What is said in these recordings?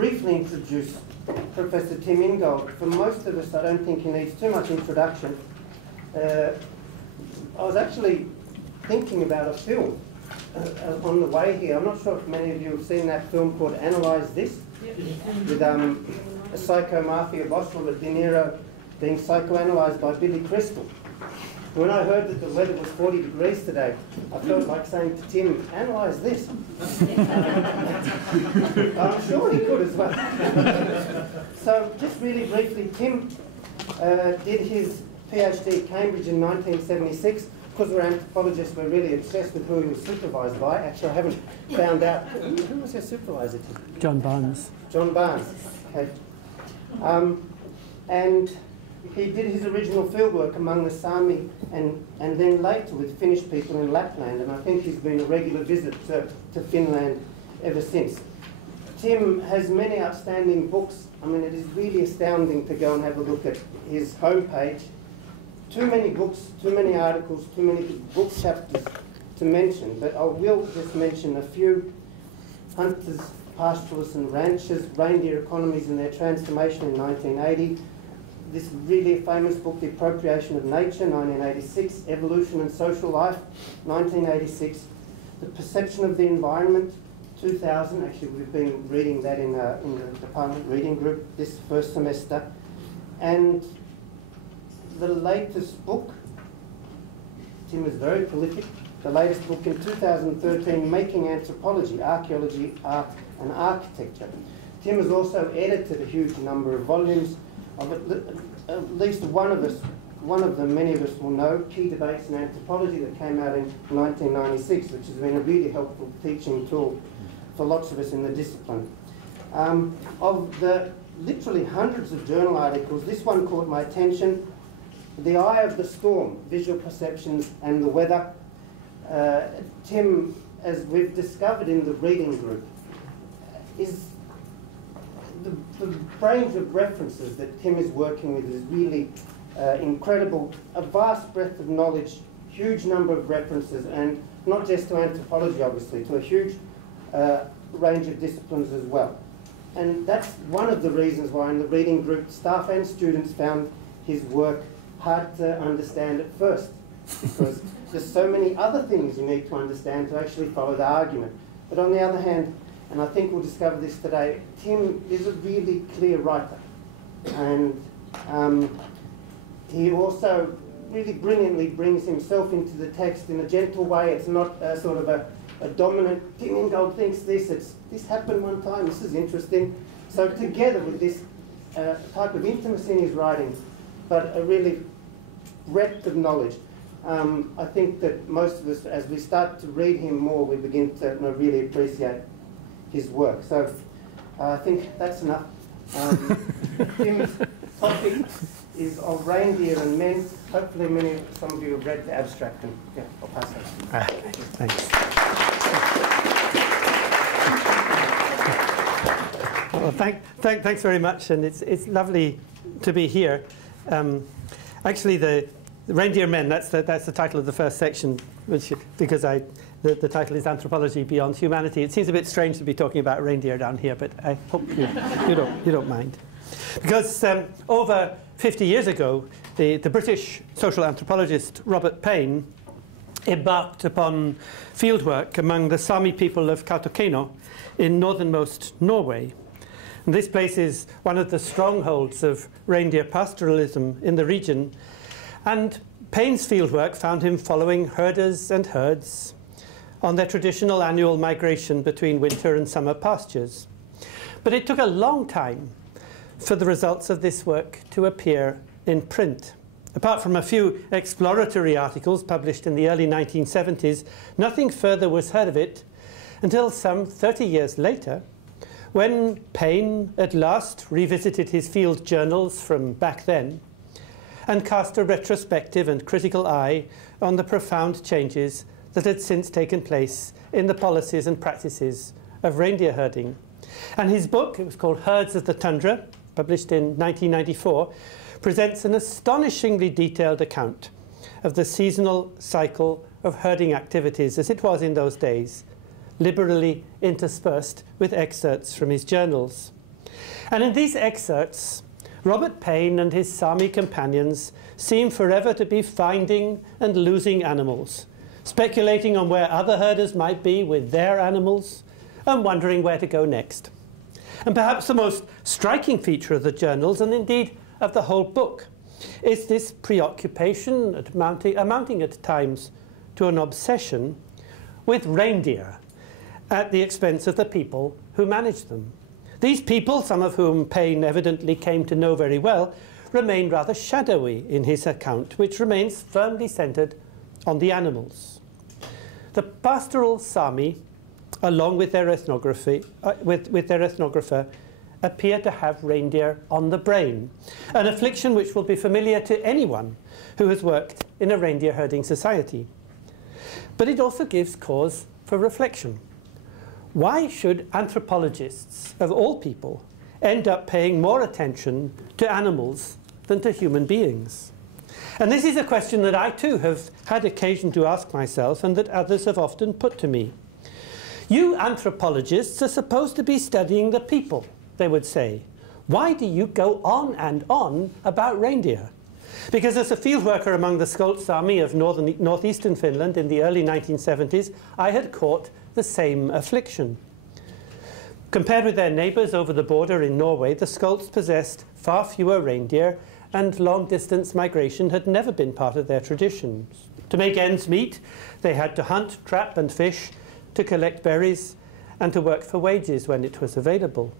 briefly introduce Professor Tim Ingold. For most of us, I don't think he needs too much introduction. I was actually thinking about a film on the way here. I'm not sure if many of you have seen that film called Analyze This, with a psycho mafia boss, Robert De Niro, being psychoanalyzed by Billy Crystal. When I heard that the weather was 40 degrees today, I felt like saying to Tim, analyse this. I'm sure he could as well. So just really briefly, Tim did his PhD at Cambridge in 1976. Because we're anthropologists, we're really obsessed with who he was supervised by. Actually, I haven't found out. Who was your supervisor, Tim? John Barnes. John Barnes. Okay. And he did his original fieldwork among the Saami and then later with Finnish people in Lapland, and I think he's been a regular visit to Finland ever since. Tim has many outstanding books. I mean, it is really astounding to go and have a look at his homepage. Too many books, too many articles, too many book chapters to mention, but I will just mention a few. Hunters, Pastoralists and Ranchers, Reindeer Economies and Their Transformation in 1980. This really famous book, The Appropriation of Nature, 1986, Evolution and Social Life, 1986, The Perception of the Environment, 2000. Actually, we've been reading that in the department reading group this first semester. And the latest book, Tim is very prolific, the latest book in 2013, Making Anthropology, Archaeology, Art and Architecture. Tim has also edited a huge number of volumes of at least one of them, many of us will know, Key Debates in Anthropology, that came out in 1996, which has been a really helpful teaching tool for lots of us in the discipline. Of the literally hundreds of journal articles, this one caught my attention, The Eye of the Storm, Visual Perceptions and the Weather. Tim, as we've discovered in the reading group, is the range of references that Tim is working with is really incredible. A vast breadth of knowledge, huge number of references, and not just to anthropology, obviously, to a huge range of disciplines as well. And that's one of the reasons why in the reading group, staff and students found his work hard to understand at first, because there's so many other things you need to understand to actually follow the argument. But on the other hand, and I think we'll discover this today, Tim is a really clear writer. And he also really brilliantly brings himself into the text in a gentle way. It's not sort of a dominant, Tim Ingold thinks this, this happened one time, this is interesting. So together with this type of intimacy in his writing, but a really breadth of knowledge, I think that most of us, as we start to read him more, we begin to really appreciate his work. So I think that's enough. Tim's topic is of reindeer and men. Hopefully some of you have read the abstract, and yeah, I'll pass that. Thanks. Well, thanks very much, and it's lovely to be here. Actually, the Reindeer Men, that's the title of the first section, which, because the title is Anthropology Beyond Humanity. It seems a bit strange to be talking about reindeer down here, but I hope you don't mind. Because over 50 years ago, the British social anthropologist Robert Paine embarked upon fieldwork among the Saami people of Kautokeino in northernmost Norway. And this place is one of the strongholds of reindeer pastoralism in the region. And Paine's fieldwork found him following herders and herds on their traditional annual migration between winter and summer pastures. But it took a long time for the results of this work to appear in print. Apart from a few exploratory articles published in the early 1970s, nothing further was heard of it until some 30 years later, when Paine at last revisited his field journals from back then and cast a retrospective and critical eye on the profound changes that had since taken place in the policies and practices of reindeer herding. And his book, it was called Herds of the Tundra, published in 1994, presents an astonishingly detailed account of the seasonal cycle of herding activities as it was in those days, liberally interspersed with excerpts from his journals. And in these excerpts, Robert Paine and his Saami companions seem forever to be finding and losing animals, speculating on where other herders might be with their animals, and wondering where to go next. And perhaps the most striking feature of the journals, and indeed of the whole book, is this preoccupation amounting at times to an obsession with reindeer at the expense of the people who manage them. These people, some of whom Paine evidently came to know very well, remain rather shadowy in his account, which remains firmly centred on the animals. The pastoral Saami, along with their ethnographer, appear to have reindeer on the brain, an affliction which will be familiar to anyone who has worked in a reindeer herding society. But it also gives cause for reflection. Why should anthropologists, of all people, end up paying more attention to animals than to human beings? And this is a question that I too have had occasion to ask myself, and that others have often put to me. You anthropologists are supposed to be studying the people, they would say. Why do you go on and on about reindeer? Because as a field worker among the Skolt Saami of northeastern Finland in the early 1970s, I had caught the same affliction. Compared with their neighbours over the border in Norway, the Skolts possessed far fewer reindeer, and long-distance migration had never been part of their traditions. To make ends meet, they had to hunt, trap and fish, to collect berries, and to work for wages when it was available.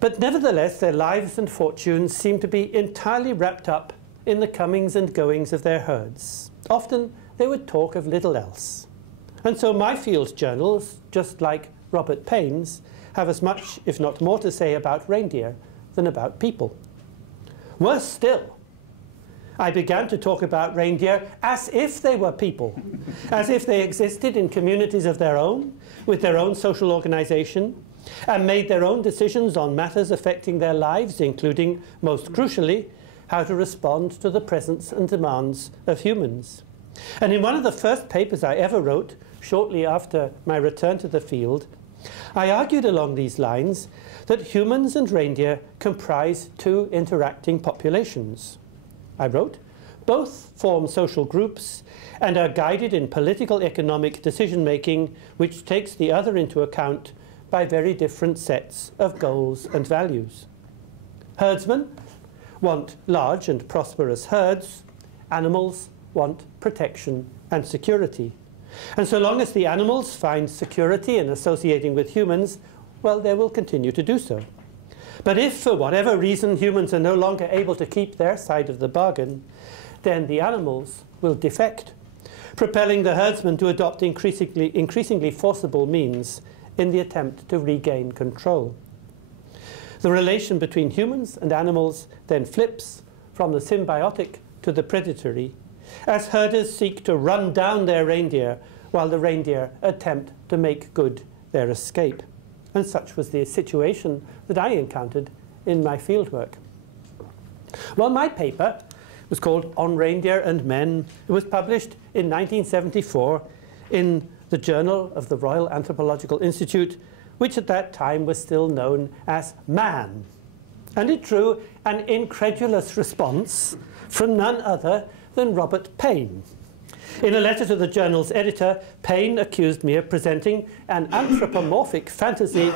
But nevertheless, their lives and fortunes seemed to be entirely wrapped up in the comings and goings of their herds. Often they would talk of little else. And so my field journals, just like Robert Paine's, have as much, if not more, to say about reindeer than about people. Worse still, I began to talk about reindeer as if they were people, as if they existed in communities of their own, with their own social organization, and made their own decisions on matters affecting their lives, including, most crucially, how to respond to the presence and demands of humans. And in one of the first papers I ever wrote, shortly after my return to the field, I argued along these lines that humans and reindeer comprise two interacting populations. I wrote, both form social groups and are guided in political economic decision-making which takes the other into account by very different sets of goals and values. Herdsmen want large and prosperous herds. Animals want protection and security. And so long as the animals find security in associating with humans, well, they will continue to do so. But if, for whatever reason, humans are no longer able to keep their side of the bargain, then the animals will defect, propelling the herdsmen to adopt increasingly forcible means in the attempt to regain control. The relation between humans and animals then flips from the symbiotic to the predatory, as herders seek to run down their reindeer while the reindeer attempt to make good their escape. And such was the situation that I encountered in my fieldwork. Well, my paper was called On Reindeer and Men. It was published in 1974 in the Journal of the Royal Anthropological Institute, which at that time was still known as Man. And it drew an incredulous response from none other than Robert Paine. In a letter to the journal's editor, Paine accused me of presenting an anthropomorphic fantasy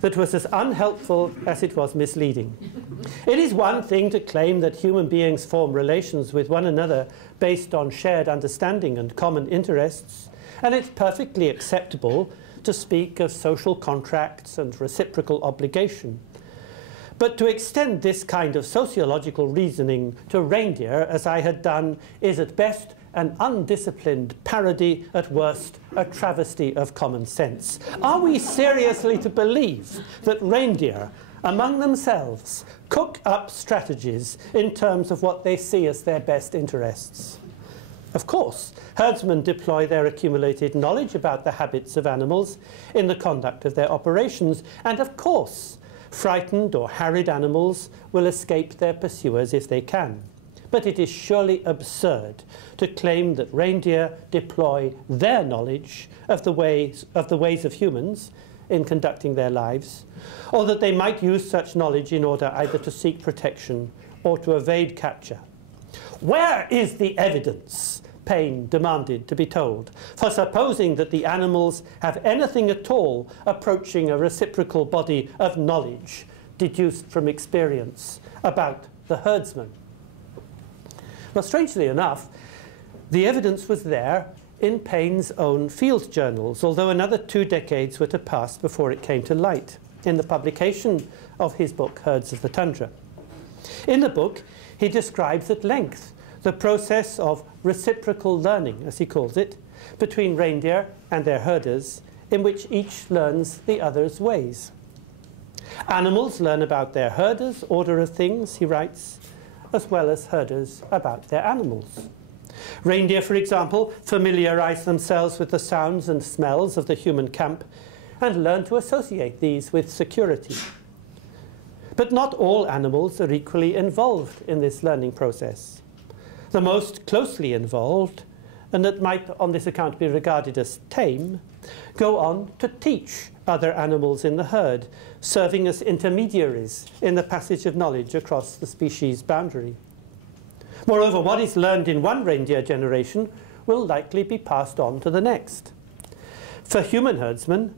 that was as unhelpful as it was misleading. It is one thing to claim that human beings form relations with one another based on shared understanding and common interests, and it's perfectly acceptable to speak of social contracts and reciprocal obligation. But to extend this kind of sociological reasoning to reindeer, as I had done, is at best an undisciplined parody, at worst a travesty of common sense. Are we seriously to believe that reindeer, among themselves, cook up strategies in terms of what they see as their best interests? Of course, herdsmen deploy their accumulated knowledge about the habits of animals in the conduct of their operations, and of course, frightened or harried animals will escape their pursuers if they can. But it is surely absurd to claim that reindeer deploy their knowledge of the ways of humans in conducting their lives, or that they might use such knowledge in order either to seek protection or to evade capture. Where is the evidence, Paine demanded to be told, for supposing that the animals have anything at all approaching a reciprocal body of knowledge deduced from experience about the herdsman? Well, strangely enough, the evidence was there in Paine's own field journals, although another 2 decades were to pass before it came to light, in the publication of his book, Herds of the Tundra. In the book, he describes at length the process of reciprocal learning, as he calls it, between reindeer and their herders, in which each learns the other's ways. Animals learn about their herders' order of things, he writes, as well as herders about their animals. Reindeer, for example, familiarize themselves with the sounds and smells of the human camp and learn to associate these with security. But not all animals are equally involved in this learning process. The most closely involved, and that might on this account be regarded as tame, go on to teach other animals in the herd, serving as intermediaries in the passage of knowledge across the species boundary. Moreover, what is learned in one reindeer generation will likely be passed on to the next. For human herdsmen,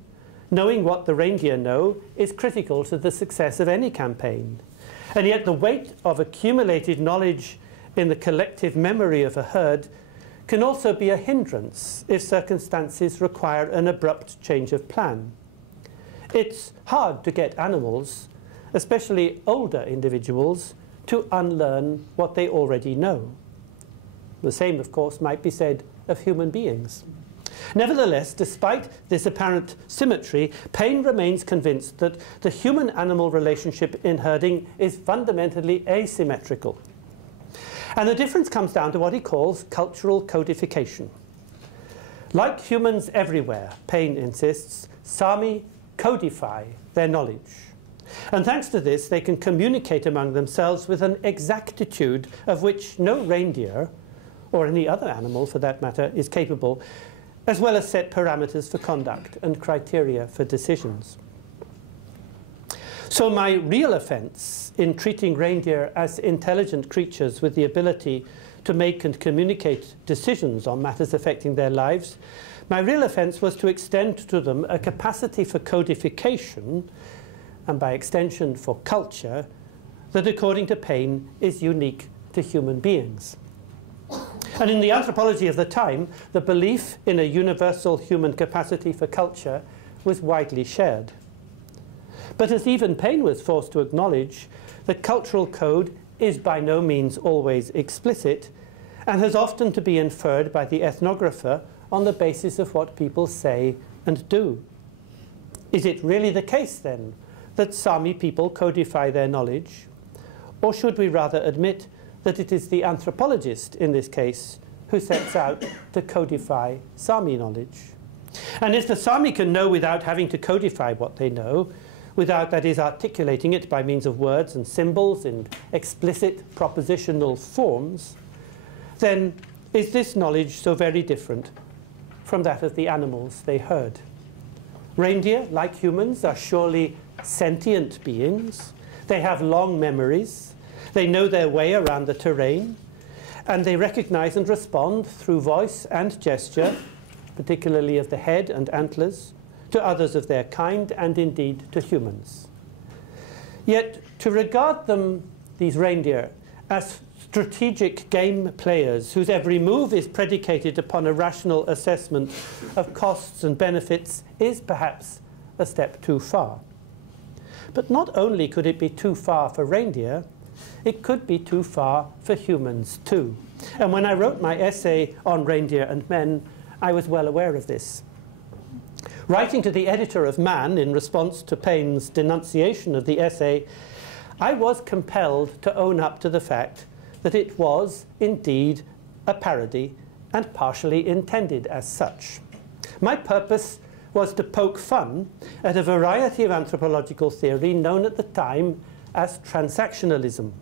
knowing what the reindeer know is critical to the success of any campaign. And yet the weight of accumulated knowledge in the collective memory of a herd can also be a hindrance if circumstances require an abrupt change of plan. It's hard to get animals, especially older individuals, to unlearn what they already know. The same, of course, might be said of human beings. Nevertheless, despite this apparent symmetry, Paine remains convinced that the human-animal relationship in herding is fundamentally asymmetrical. And the difference comes down to what he calls cultural codification. Like humans everywhere, Paine insists, Saami codify their knowledge. And thanks to this, they can communicate among themselves with an exactitude of which no reindeer, or any other animal for that matter, is capable, as well as set parameters for conduct and criteria for decisions. So my real offense in treating reindeer as intelligent creatures with the ability to make and communicate decisions on matters affecting their lives, my real offense was to extend to them a capacity for codification, and by extension for culture, that according to Paine is unique to human beings. And in the anthropology of the time, the belief in a universal human capacity for culture was widely shared. But as even Paine was forced to acknowledge, the cultural code is by no means always explicit and has often to be inferred by the ethnographer on the basis of what people say and do. Is it really the case, then, that Saami people codify their knowledge? Or should we rather admit that it is the anthropologist, in this case, who sets out to codify Saami knowledge? And if the Saami can know without having to codify what they know, without, that is, articulating it by means of words and symbols in explicit propositional forms, then is this knowledge so very different from that of the animals they herd? Reindeer, like humans, are surely sentient beings. They have long memories. They know their way around the terrain. And they recognize and respond through voice and gesture, particularly of the head and antlers, to others of their kind and indeed to humans. Yet to regard them, these reindeer, as strategic game players whose every move is predicated upon a rational assessment of costs and benefits is perhaps a step too far. But not only could it be too far for reindeer, it could be too far for humans too. And when I wrote my essay on reindeer and men, I was well aware of this. Writing to the editor of Man in response to Paine's denunciation of the essay, I was compelled to own up to the fact that it was indeed a parody and partially intended as such. My purpose was to poke fun at a variety of anthropological theory known at the time as transactionalism.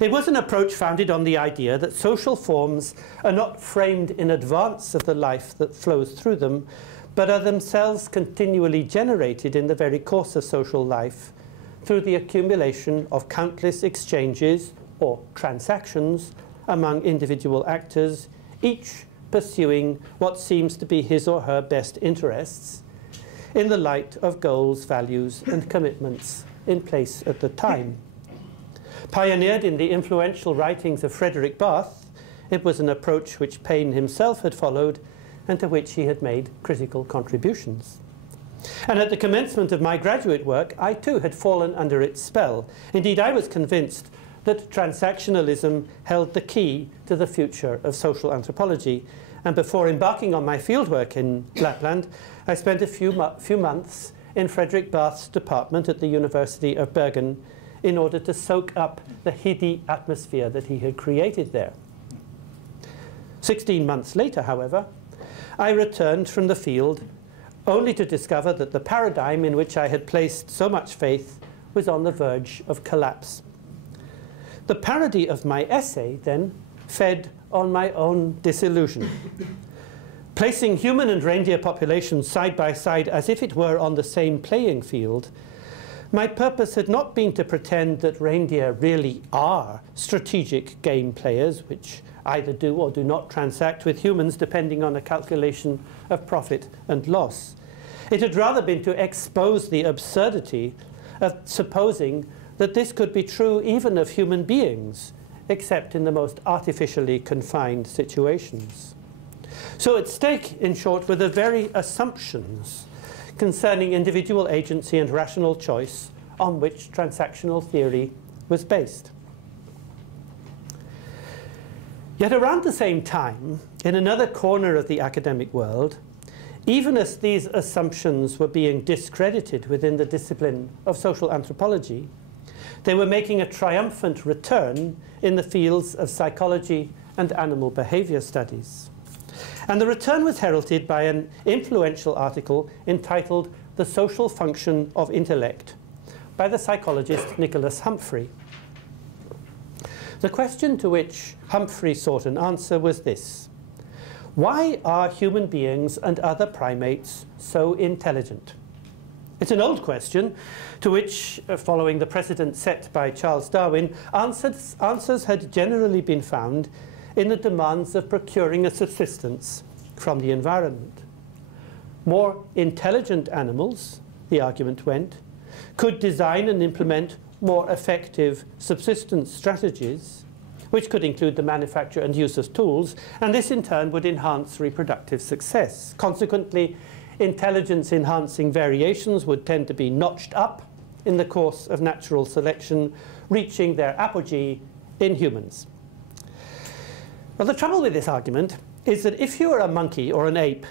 It was an approach founded on the idea that social forms are not framed in advance of the life that flows through them, but are themselves continually generated in the very course of social life through the accumulation of countless exchanges or transactions among individual actors, each pursuing what seems to be his or her best interests in the light of goals, values, and commitments in place at the time. Pioneered in the influential writings of Frederick Bath, it was an approach which Paine himself had followed and to which he had made critical contributions. And at the commencement of my graduate work, I too had fallen under its spell. Indeed, I was convinced that transactionalism held the key to the future of social anthropology. And before embarking on my fieldwork in Lapland, I spent a few months in Frederick Bath's department at the University of Bergen in order to soak up the heady atmosphere that he had created there. 16 months later, however, I returned from the field only to discover that the paradigm in which I had placed so much faith was on the verge of collapse. The parody of my essay, then, fed on my own disillusion. Placing human and reindeer populations side by side as if it were on the same playing field, my purpose had not been to pretend that reindeer really are strategic game players, which either do or do not transact with humans depending on a calculation of profit and loss. It had rather been to expose the absurdity of supposing that this could be true even of human beings, except in the most artificially confined situations. So at stake, in short, were the very assumptions concerning individual agency and rational choice on which transactional theory was based. Yet around the same time, in another corner of the academic world, even as these assumptions were being discredited within the discipline of social anthropology, they were making a triumphant return in the fields of psychology and animal behavior studies. And the return was heralded by an influential article entitled "The Social Function of Intellect" by the psychologist Nicholas Humphrey. The question to which Humphrey sought an answer was this: why are human beings and other primates so intelligent? It's an old question to which, following the precedent set by Charles Darwin, answers had generally been found in the demands of procuring a subsistence from the environment. More intelligent animals, the argument went, could design and implement more effective subsistence strategies, which could include the manufacture and use of tools, and this in turn would enhance reproductive success. Consequently, intelligence-enhancing variations would tend to be notched up in the course of natural selection, reaching their apogee in humans. Well, the trouble with this argument is that if you are a monkey or an ape,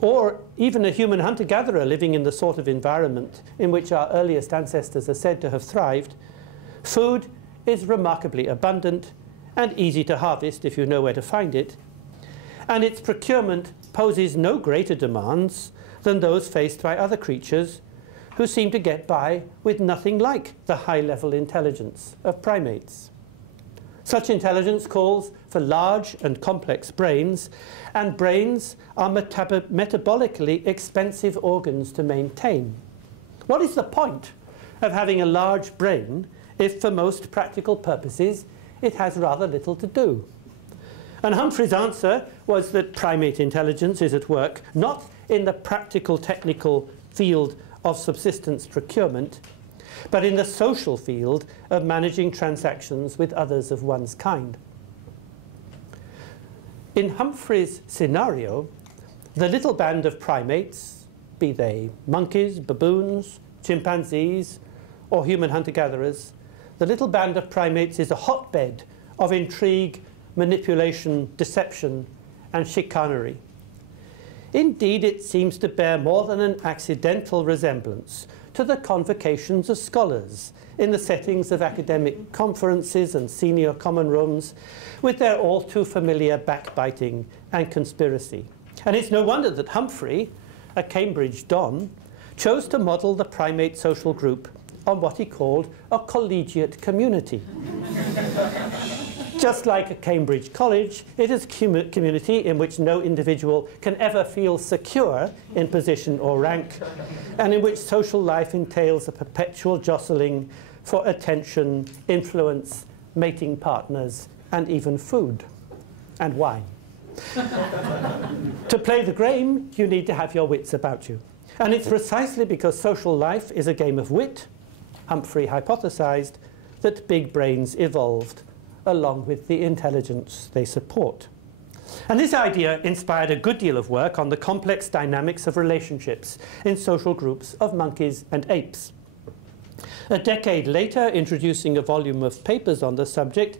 or even a human hunter-gatherer living in the sort of environment in which our earliest ancestors are said to have thrived, food is remarkably abundant and easy to harvest if you know where to find it, and its procurement poses no greater demands than those faced by other creatures who seem to get by with nothing like the high-level intelligence of primates. Such intelligence calls for large and complex brains, and brains are metabolically expensive organs to maintain. What is the point of having a large brain if, for most practical purposes, it has rather little to do? And Humphrey's answer was that primate intelligence is at work not in the practical technical field of subsistence procurement, but in the social field of managing transactions with others of one's kind. In Humphrey's scenario, the little band of primates, be they monkeys, baboons, chimpanzees, or human hunter-gatherers, the little band of primates is a hotbed of intrigue, manipulation, deception, and chicanery. Indeed, it seems to bear more than an accidental resemblance to the convocations of scholars in the settings of academic conferences and senior common rooms, with their all too familiar backbiting and conspiracy. And it's no wonder that Humphrey, a Cambridge Don, chose to model the primate social group on what he called a collegiate community. Just like a Cambridge college, it is a community in which no individual can ever feel secure in position or rank, and in which social life entails a perpetual jostling for attention, influence, mating partners, and even food and wine. To play the game, you need to have your wits about you. And it's precisely because social life is a game of wit, Humphrey hypothesized, that big brains evolved along with the intelligence they support. And this idea inspired a good deal of work on the complex dynamics of relationships in social groups of monkeys and apes. A decade later, introducing a volume of papers on the subject,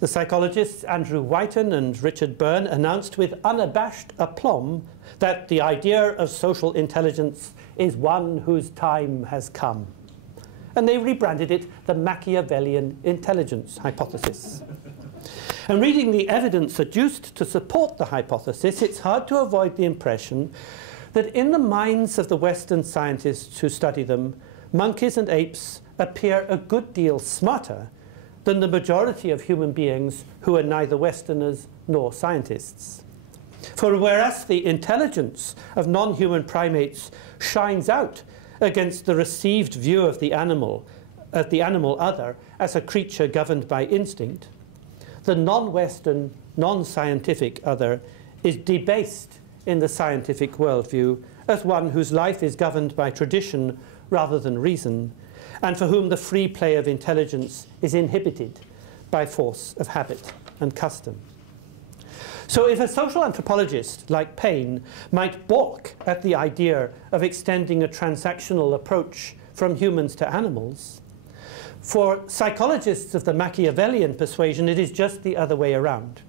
the psychologists Andrew Whiten and Richard Byrne announced with unabashed aplomb that the idea of social intelligence is one whose time has come. And they rebranded it the Machiavellian intelligence hypothesis. And reading the evidence adduced to support the hypothesis, it's hard to avoid the impression that in the minds of the Western scientists who study them, monkeys and apes appear a good deal smarter than the majority of human beings who are neither Westerners nor scientists. For whereas the intelligence of non-human primates shines out against the received view of the animal other as a creature governed by instinct, the non-Western, non-scientific other is debased in the scientific worldview as one whose life is governed by tradition rather than reason, and for whom the free play of intelligence is inhibited by force of habit and custom. So if a social anthropologist like Paine might balk at the idea of extending a transactional approach from humans to animals, for psychologists of the Machiavellian persuasion, it is just the other way around.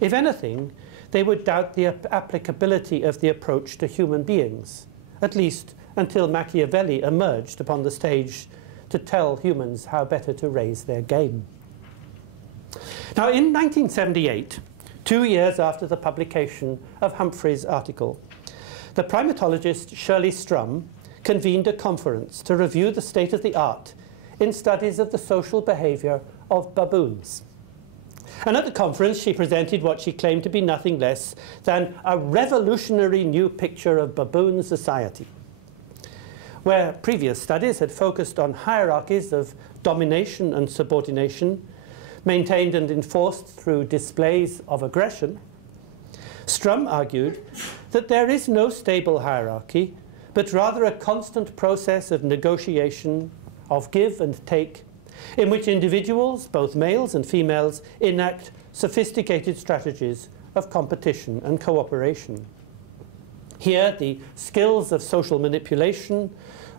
If anything, they would doubt the applicability of the approach to human beings, at least until Machiavelli emerged upon the stage to tell humans how better to raise their game. Now, in 1978, 2 years after the publication of Humphrey's article, the primatologist Shirley Strum convened a conference to review the state of the art in studies of the social behaviour of baboons. And at the conference, she presented what she claimed to be nothing less than a revolutionary new picture of baboon society, where previous studies had focused on hierarchies of domination and subordination, maintained and enforced through displays of aggression. Strum argued that there is no stable hierarchy, but rather a constant process of negotiation, of give and take, in which individuals, both males and females, enact sophisticated strategies of competition and cooperation. Here, the skills of social manipulation,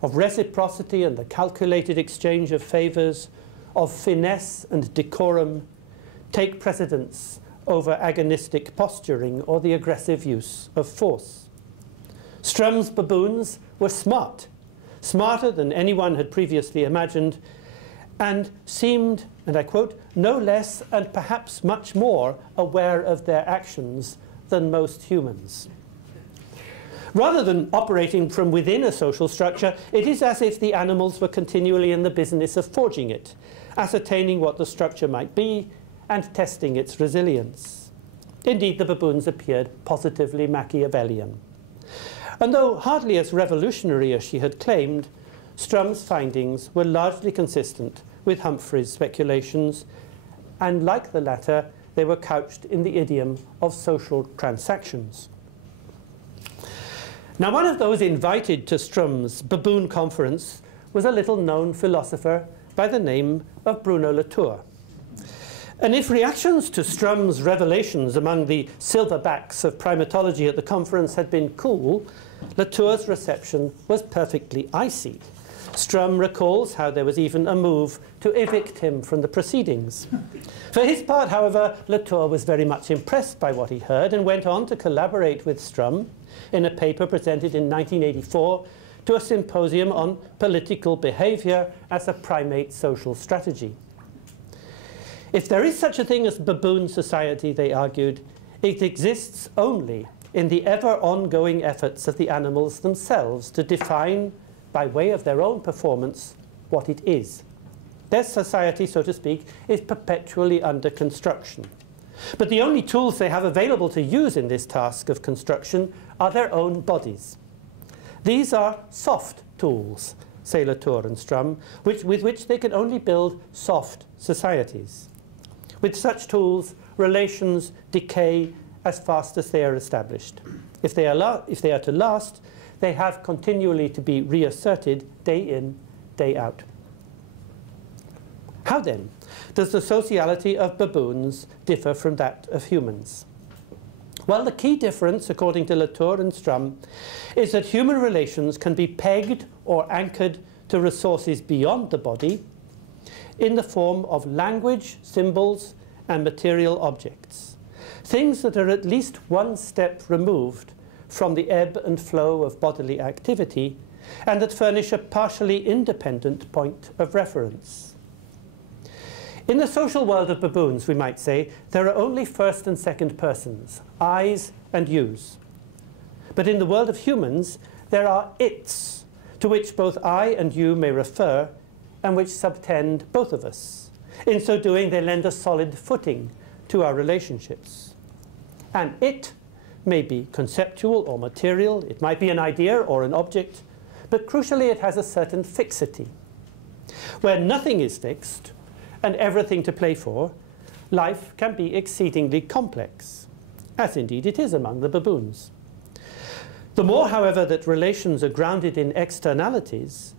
of reciprocity and the calculated exchange of favours, of finesse and decorum, take precedence over agonistic posturing or the aggressive use of force. Strum's baboons were smart, smarter than anyone had previously imagined, and seemed, and I quote, no less and perhaps much more aware of their actions than most humans. Rather than operating from within a social structure, it is as if the animals were continually in the business of forging it, ascertaining what the structure might be, and testing its resilience. Indeed, the baboons appeared positively Machiavellian. And though hardly as revolutionary as she had claimed, Strum's findings were largely consistent with Humphrey's speculations, and like the latter, they were couched in the idiom of social transactions. Now, one of those invited to Strum's baboon conference was a little-known philosopher by the name of Bruno Latour. And if reactions to Strum's revelations among the silverbacks of primatology at the conference had been cool, Latour's reception was perfectly icy. Strum recalls how there was even a move to evict him from the proceedings. For his part, however, Latour was very much impressed by what he heard and went on to collaborate with Strum in a paper presented in 1984 to a symposium on political behaviour as a primate social strategy. If there is such a thing as baboon society, they argued, it exists only in the ever-ongoing efforts of the animals themselves to define, by way of their own performance, what it is. Their society, so to speak, is perpetually under construction. But the only tools they have available to use in this task of construction are their own bodies. These are soft tools, say Latour and Strum, with which they can only build soft societies. With such tools, relations decay as fast as they are established. If they are to last, they have continually to be reasserted day in, day out. How then does the sociality of baboons differ from that of humans? Well, the key difference, according to Latour and Strum, is that human relations can be pegged or anchored to resources beyond the body in the form of language, symbols, and material objects. Things that are at least one step removed from the ebb and flow of bodily activity and that furnish a partially independent point of reference. In the social world of baboons, we might say, there are only first and second persons, I's and you's. But in the world of humans, there are it's, to which both I and you may refer, and which subtend both of us. In so doing, they lend a solid footing to our relationships. And it may be conceptual or material, it might be an idea or an object, but crucially it has a certain fixity. Where nothing is fixed, and everything to play for, life can be exceedingly complex, as indeed it is among the baboons. The more, however, that relations are grounded in externalities,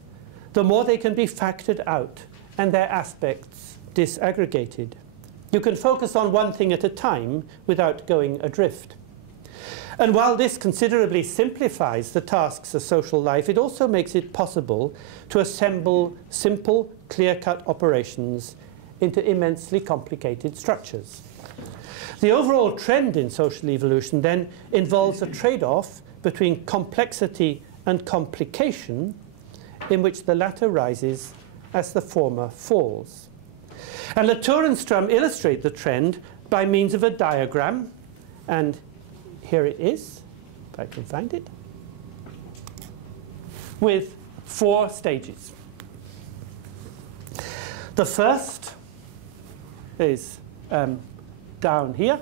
the more they can be factored out and their aspects disaggregated. You can focus on one thing at a time without going adrift. And while this considerably simplifies the tasks of social life, it also makes it possible to assemble simple, clear-cut operations into immensely complicated structures. The overall trend in social evolution then involves a trade-off between complexity and complication, in which the latter rises as the former falls. And Latour and Strum illustrate the trend by means of a diagram, and here it is, if I can find it, with 4 stages. The first is down here,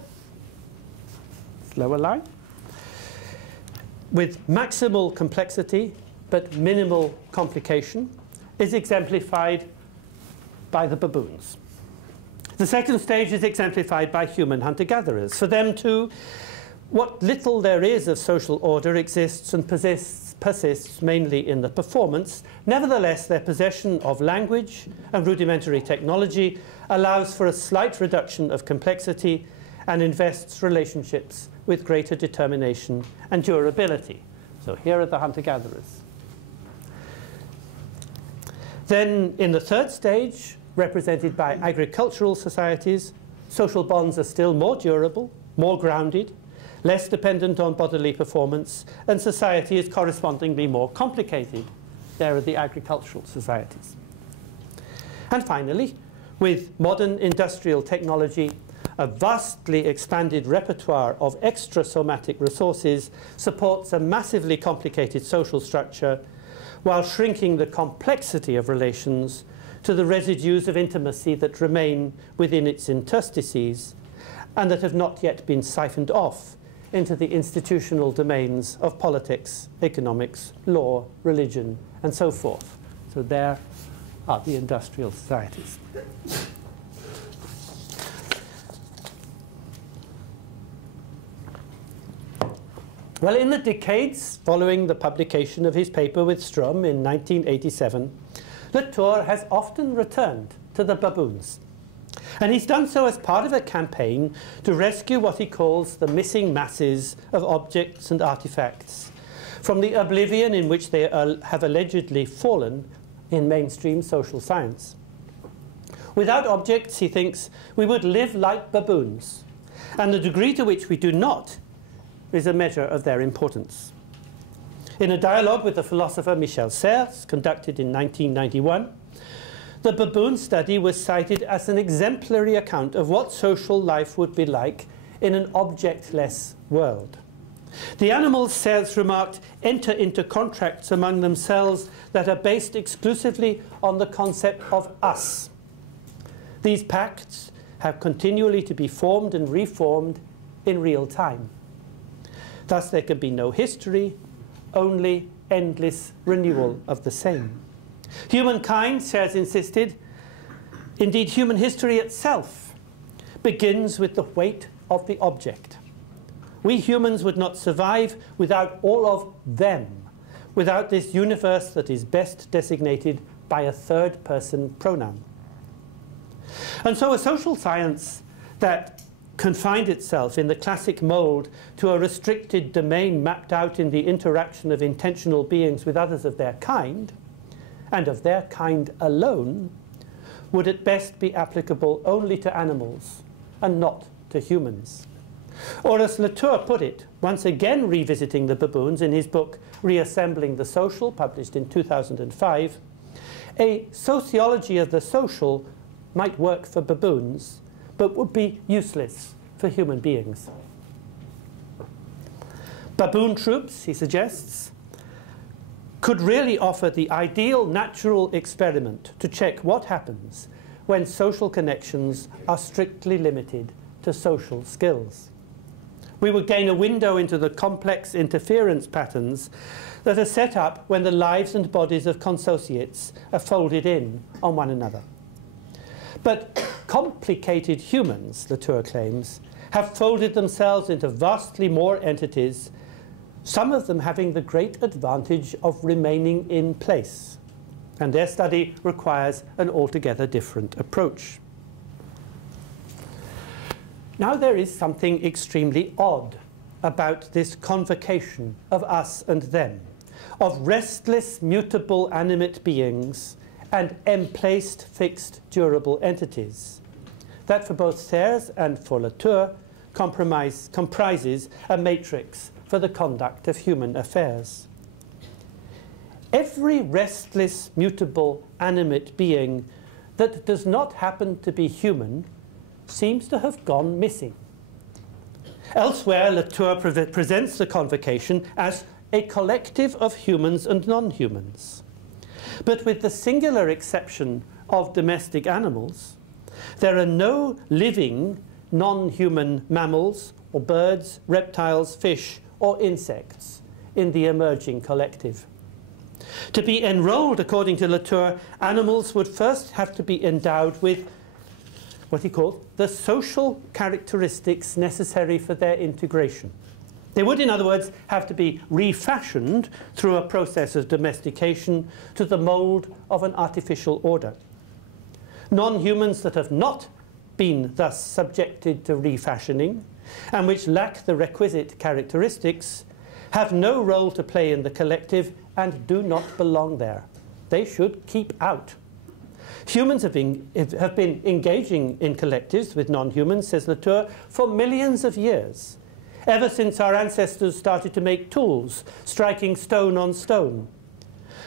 lower line, with maximal complexity but minimal complication, is exemplified by the baboons. The second stage is exemplified by human hunter-gatherers. For them too, what little there is of social order exists and persists mainly in the performance. Nevertheless, their possession of language and rudimentary technology allows for a slight reduction of complexity and invests relationships with greater determination and durability. So here are the hunter-gatherers. Then in the third stage, represented by agricultural societies, social bonds are still more durable, more grounded, less dependent on bodily performance, and society is correspondingly more complicated. There are the agricultural societies. And finally, with modern industrial technology, a vastly expanded repertoire of extrasomatic resources supports a massively complicated social structure while shrinking the complexity of relations to the residues of intimacy that remain within its interstices and that have not yet been siphoned off into the institutional domains of politics, economics, law, religion, and so forth. So there are the industrial societies. Well, in the decades following the publication of his paper with Strum in 1987, Latour has often returned to the baboons. And he's done so as part of a campaign to rescue what he calls the missing masses of objects and artifacts from the oblivion in which they have allegedly fallen in mainstream social science. Without objects, he thinks, we would live like baboons, and the degree to which we do not is a measure of their importance. In a dialogue with the philosopher Michel conducted in 1991, the baboon study was cited as an exemplary account of what social life would be like in an objectless world. The animals, Serres remarked, enter into contracts among themselves that are based exclusively on the concept of us, These pacts have continually to be formed and reformed in real time. Thus there can be no history, only endless renewal of the same. Humankind, Serres insisted, indeed human history itself, begins with the weight of the object. We humans would not survive without all of them, without this universe that is best designated by a third-person pronoun. And so a social science that confined itself in the classic mould to a restricted domain mapped out in the interaction of intentional beings with others of their kind, and of their kind alone, would at best be applicable only to animals and not to humans. Or as Latour put it, once again revisiting the baboons in his book Reassembling the Social, published in 2005, a sociology of the social might work for baboons, but would be useless for human beings. Baboon troops, he suggests, could really offer the ideal natural experiment to check what happens when social connections are strictly limited to social skills. We would gain a window into the complex interference patterns that are set up when the lives and bodies of consociates are folded in on one another. But complicated humans, Latour claims, have folded themselves into vastly more entities, some of them having the great advantage of remaining in place. And their study requires an altogether different approach. Now there is something extremely odd about this convocation of us and them, of restless, mutable, animate beings and emplaced, fixed, durable entities, that for both Serres and for Latour comprises a matrix for the conduct of human affairs. Every restless, mutable, animate being that does not happen to be human seems to have gone missing. Elsewhere, Latour presents the convocation as a collective of humans and non-humans. But with the singular exception of domestic animals, there are no living non-human mammals or birds, reptiles, fish, or insects in the emerging collective. To be enrolled, according to Latour, animals would first have to be endowed with what he called the social characteristics necessary for their integration. They would, in other words, have to be refashioned through a process of domestication to the mould of an artificial order. Non-humans that have not been thus subjected to refashioning and which lack the requisite characteristics have no role to play in the collective and do not belong there. They should keep out. Humans have been engaging in collectives with non-humans, says Latour, for millions of years, ever since our ancestors started to make tools, striking stone on stone.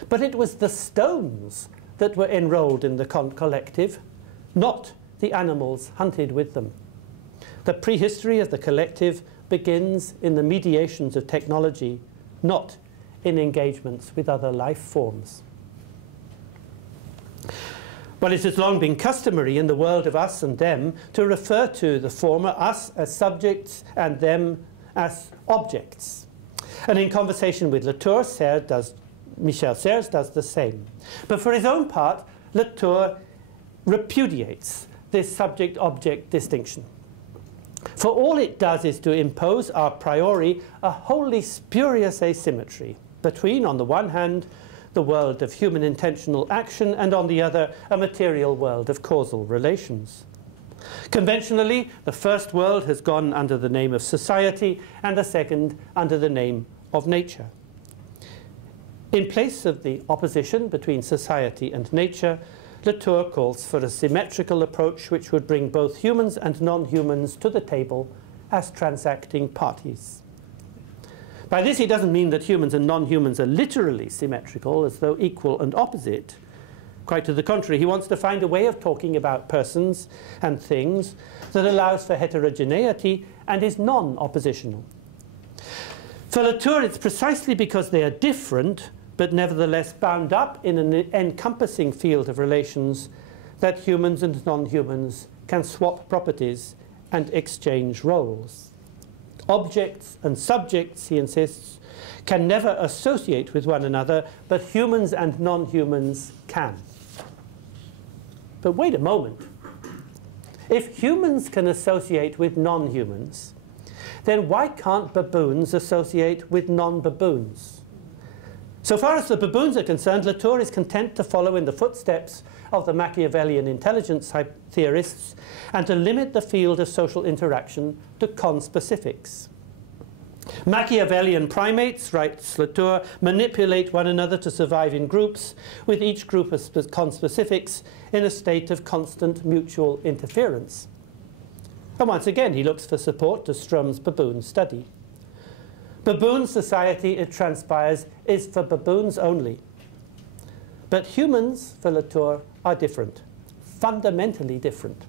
But it was the stones that were enrolled in the collective, not the animals hunted with them. The prehistory of the collective begins in the mediations of technology, not in engagements with other life forms. Well, it has long been customary in the world of us and them to refer to the former, us, as subjects and them as objects. And in conversation with Latour, Michel Serres does the same. But for his own part, Latour repudiates this subject-object distinction. For all it does is to impose a priori a wholly spurious asymmetry between, on the one hand, the world of human intentional action, and on the other, a material world of causal relations. Conventionally, the first world has gone under the name of society, and the second under the name of nature. In place of the opposition between society and nature, Latour calls for a symmetrical approach which would bring both humans and non-humans to the table as transacting parties. By this, he doesn't mean that humans and non-humans are literally symmetrical, as though equal and opposite. Quite to the contrary, he wants to find a way of talking about persons and things that allows for heterogeneity and is non-oppositional. For Latour, it's precisely because they are different, but nevertheless bound up in an encompassing field of relations, that humans and non-humans can swap properties and exchange roles. Objects and subjects, he insists, can never associate with one another, but humans and non-humans can. But wait a moment. If humans can associate with non-humans, then why can't baboons associate with non-baboons? So far as the baboons are concerned, Latour is content to follow in the footsteps of the Machiavellian intelligence theorists and to limit the field of social interaction to conspecifics. Machiavellian primates, writes Latour, manipulate one another to survive in groups, with each group of conspecifics in a state of constant mutual interference. And once again, he looks for support to Strum's baboon study. Baboon society, it transpires, is for baboons only. But humans, for Latour, are different, fundamentally different.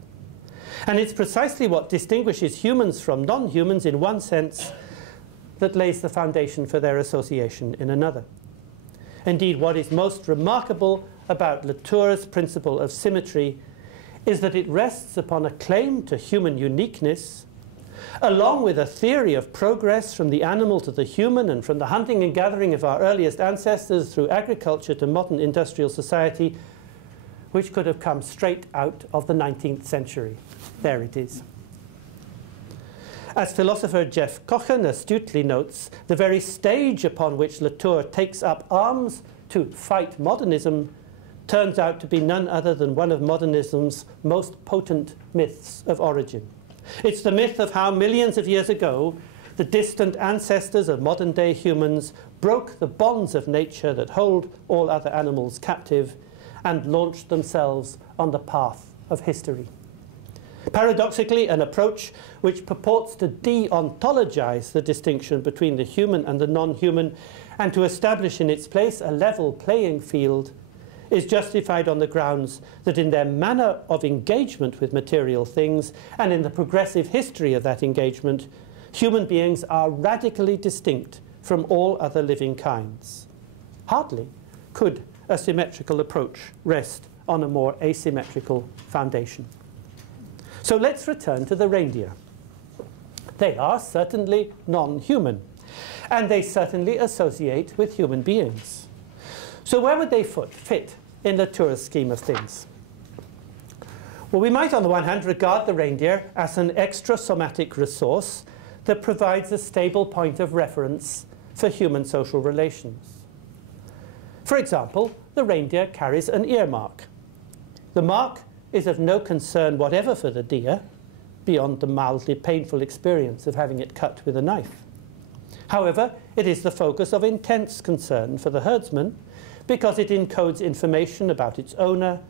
And it's precisely what distinguishes humans from non-humans in one sense that lays the foundation for their association in another. Indeed, what is most remarkable about Latour's principle of symmetry is that it rests upon a claim to human uniqueness, along with a theory of progress from the animal to the human and from the hunting and gathering of our earliest ancestors through agriculture to modern industrial society, which could have come straight out of the 19th century. There it is. As philosopher Jeff Cochen astutely notes, the very stage upon which Latour takes up arms to fight modernism turns out to be none other than one of modernism's most potent myths of origin. It's the myth of how millions of years ago the distant ancestors of modern-day humans broke the bonds of nature that hold all other animals captive and launched themselves on the path of history. Paradoxically, an approach which purports to de-ontologize the distinction between the human and the non-human and to establish in its place a level playing field is justified on the grounds that in their manner of engagement with material things and in the progressive history of that engagement, human beings are radically distinct from all other living kinds. Hardly could a symmetrical approach rest on a more asymmetrical foundation. So let's return to the reindeer. They are certainly non-human, and they certainly associate with human beings. So where would they fit in Latour's scheme of things? Well, we might on the one hand regard the reindeer as an extrasomatic resource that provides a stable point of reference for human social relations. For example, the reindeer carries an earmark. The mark is of no concern whatever for the deer, beyond the mildly painful experience of having it cut with a knife. However, it is the focus of intense concern for the herdsman because it encodes information about its owner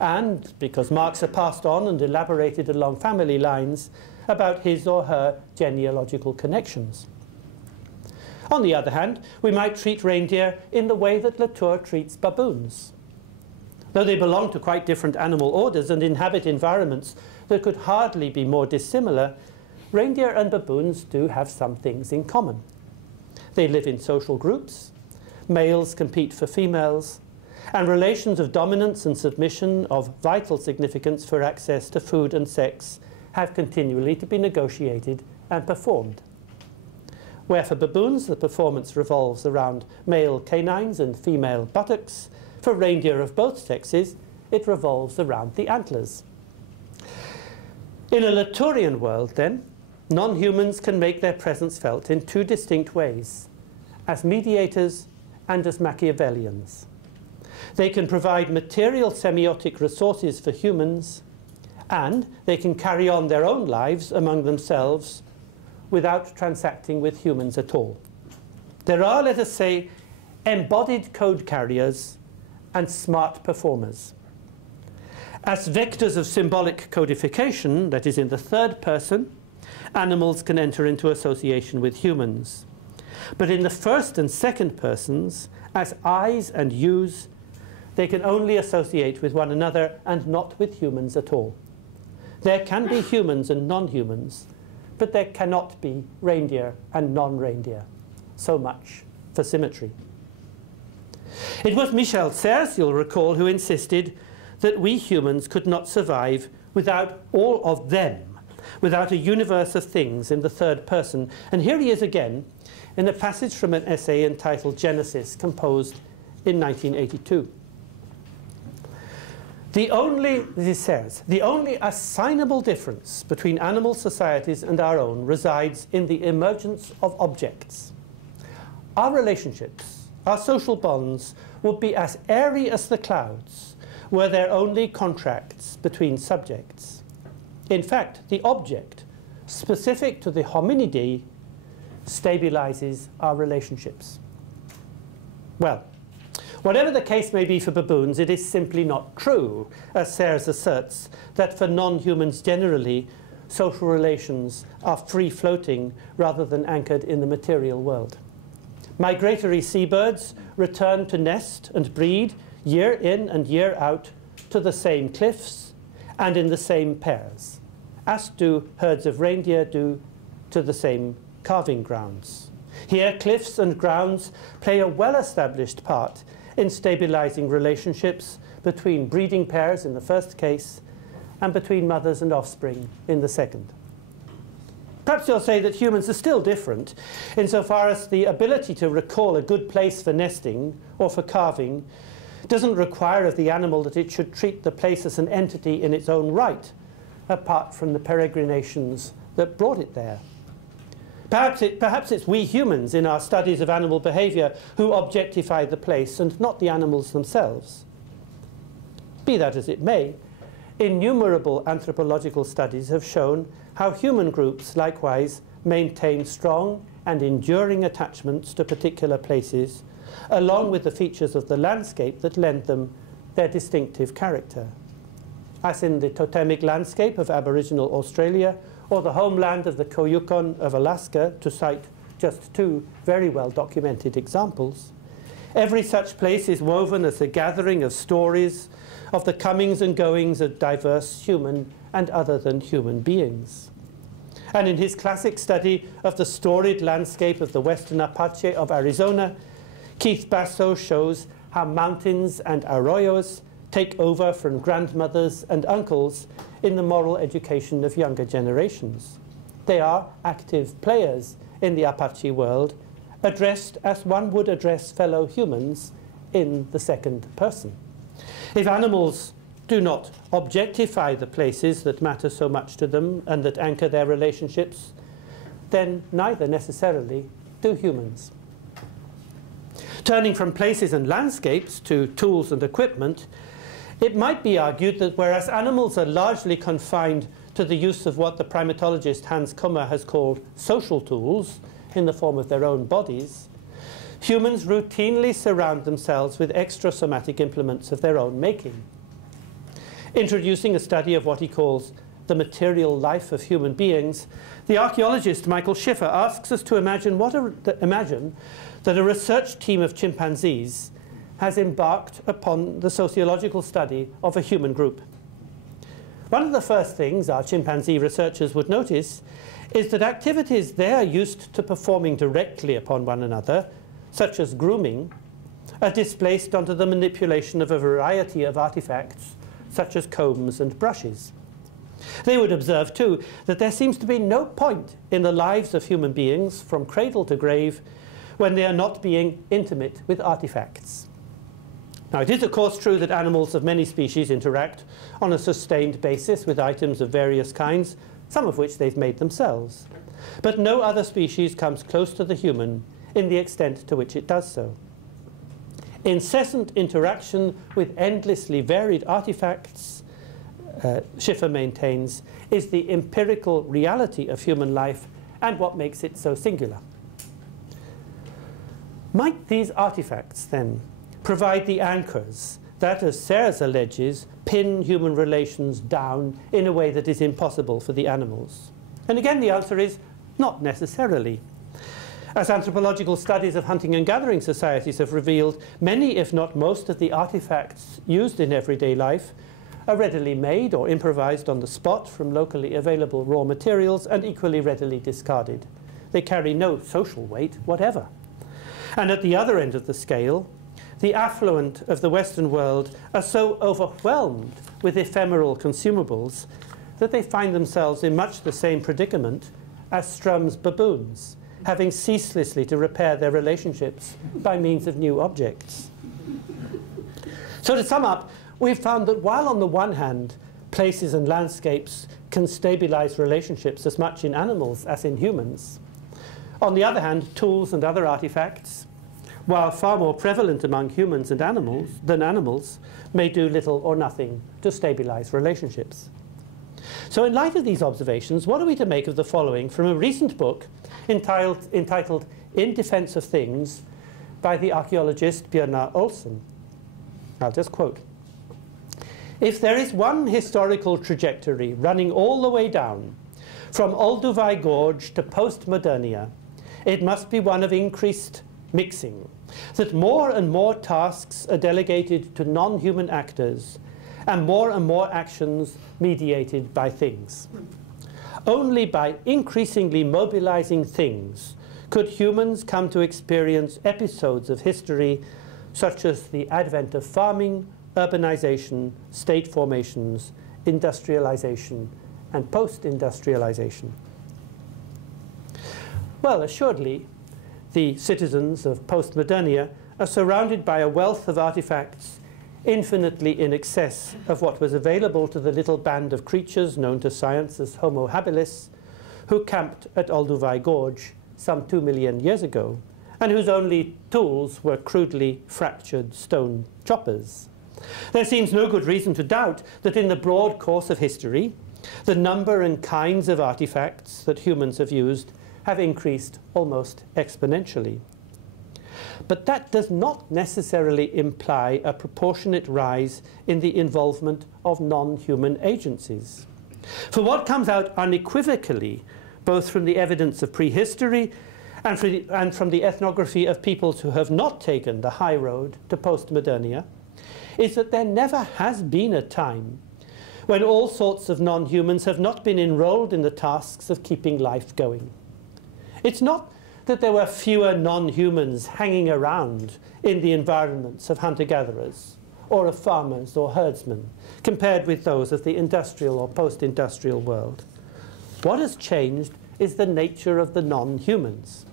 and because marks are passed on and elaborated along family lines about his or her genealogical connections. On the other hand, we might treat reindeer in the way that Latour treats baboons. Though they belong to quite different animal orders and inhabit environments that could hardly be more dissimilar, reindeer and baboons do have some things in common. They live in social groups, males compete for females, and relations of dominance and submission of vital significance for access to food and sex have continually to be negotiated and performed. Where for baboons the performance revolves around male canines and female buttocks, for reindeer of both sexes, it revolves around the antlers. In a Latourian world, then, non-humans can make their presence felt in two distinct ways, as mediators and as Machiavellians. They can provide material-semiotic resources for humans, and they can carry on their own lives among themselves without transacting with humans at all. There are, let us say, embodied code carriers and smart performers. As vectors of symbolic codification, that is in the third person, animals can enter into association with humans. But in the first and second persons, as I's and U's, they can only associate with one another and not with humans at all. There can be humans and non-humans, but there cannot be reindeer and non-reindeer. So much for symmetry. It was Michel, you'll recall, who insisted that we humans could not survive without all of them, without a universe of things in the third person. And here he is again in a passage from an essay entitled Genesis, composed in 1982. This says, the only assignable difference between animal societies and our own resides in the emergence of objects. Our relationships, our social bonds, would be as airy as the clouds were there only contracts between subjects. In fact, the object, specific to the hominidae, stabilizes our relationships. Well, whatever the case may be for baboons, it is simply not true, as Serres asserts, that for non-humans generally, social relations are free-floating rather than anchored in the material world. Migratory seabirds return to nest and breed year in and year out to the same cliffs and in the same pairs, as do herds of reindeer do to the same calving grounds. Here, cliffs and grounds play a well-established part in stabilizing relationships between breeding pairs in the first case and between mothers and offspring in the second. Perhaps you'll say that humans are still different insofar as the ability to recall a good place for nesting or for calving doesn't require of the animal that it should treat the place as an entity in its own right, apart from the peregrinations that brought it there. Perhaps it's we humans in our studies of animal behaviour who objectify the place and not the animals themselves. Be that as it may, innumerable anthropological studies have shown how human groups likewise maintain strong and enduring attachments to particular places, along with the features of the landscape that lend them their distinctive character. As in the totemic landscape of Aboriginal Australia, or the homeland of the Koyukon of Alaska, to cite just two very well documented examples. Every such place is woven as a gathering of stories of the comings and goings of diverse human and other than human beings. And in his classic study of the storied landscape of the Western Apache of Arizona, Keith Basso shows how mountains and arroyos take over from grandmothers and uncles in the moral education of younger generations. They are active players in the Apache world, addressed as one would address fellow humans in the second person. If animals do not objectify the places that matter so much to them and that anchor their relationships, then neither necessarily do humans. Turning from places and landscapes to tools and equipment, it might be argued that whereas animals are largely confined to the use of what the primatologist Hans Kummer has called social tools in the form of their own bodies, humans routinely surround themselves with extrasomatic implements of their own making. Introducing a study of what he calls the material life of human beings, the archaeologist Michael Schiffer asks us to imagine that a research team of chimpanzees has embarked upon the sociological study of a human group. One of the first things our chimpanzee researchers would notice is that activities they are used to performing directly upon one another, such as grooming, are displaced onto the manipulation of a variety of artifacts, such as combs and brushes. They would observe, too, that there seems to be no point in the lives of human beings, from cradle to grave, when they are not being intimate with artifacts. Now, it is of course true that animals of many species interact on a sustained basis with items of various kinds, some of which they've made themselves. But no other species comes close to the human in the extent to which it does so. Incessant interaction with endlessly varied artifacts, Schiffer maintains, is the empirical reality of human life and what makes it so singular. Might these artifacts, then, provide the anchors that, as Serres alleges, pin human relations down in a way that is impossible for the animals? And again, the answer is not necessarily. As anthropological studies of hunting and gathering societies have revealed, many, if not most, of the artifacts used in everyday life are readily made or improvised on the spot from locally available raw materials and equally readily discarded. They carry no social weight whatever. And at the other end of the scale, the affluent of the Western world are so overwhelmed with ephemeral consumables that they find themselves in much the same predicament as Strum's baboons, having ceaselessly to repair their relationships by means of new objects. So to sum up, we've found that while on the one hand, places and landscapes can stabilize relationships as much in animals as in humans, on the other hand, tools and other artifacts, while far more prevalent among humans and animals, may do little or nothing to stabilize relationships. So in light of these observations, what are we to make of the following from a recent book entitled In Defense of Things by the archaeologist Bjørnar Olsen? I'll just quote. If there is one historical trajectory running all the way down from Olduvai Gorge to post-Modernia, it must be one of increased mixing, that more and more tasks are delegated to non-human actors and more actions mediated by things. Only by increasingly mobilizing things could humans come to experience episodes of history such as the advent of farming, urbanization, state formations, industrialization, and post-industrialization. Well, assuredly, the citizens of post-Modernia are surrounded by a wealth of artifacts infinitely in excess of what was available to the little band of creatures known to science as Homo habilis, who camped at Olduvai Gorge some 2 million years ago, and whose only tools were crudely fractured stone choppers. There seems no good reason to doubt that in the broad course of history, the number and kinds of artifacts that humans have used have increased almost exponentially. But that does not necessarily imply a proportionate rise in the involvement of non-human agencies. For what comes out unequivocally, both from the evidence of prehistory and from the ethnography of peoples who have not taken the high road to post-Modernia, is that there never has been a time when all sorts of non-humans have not been enrolled in the tasks of keeping life going. It's not that there were fewer non-humans hanging around in the environments of hunter-gatherers or of farmers or herdsmen compared with those of the industrial or post-industrial world. What has changed is the nature of the non-humans.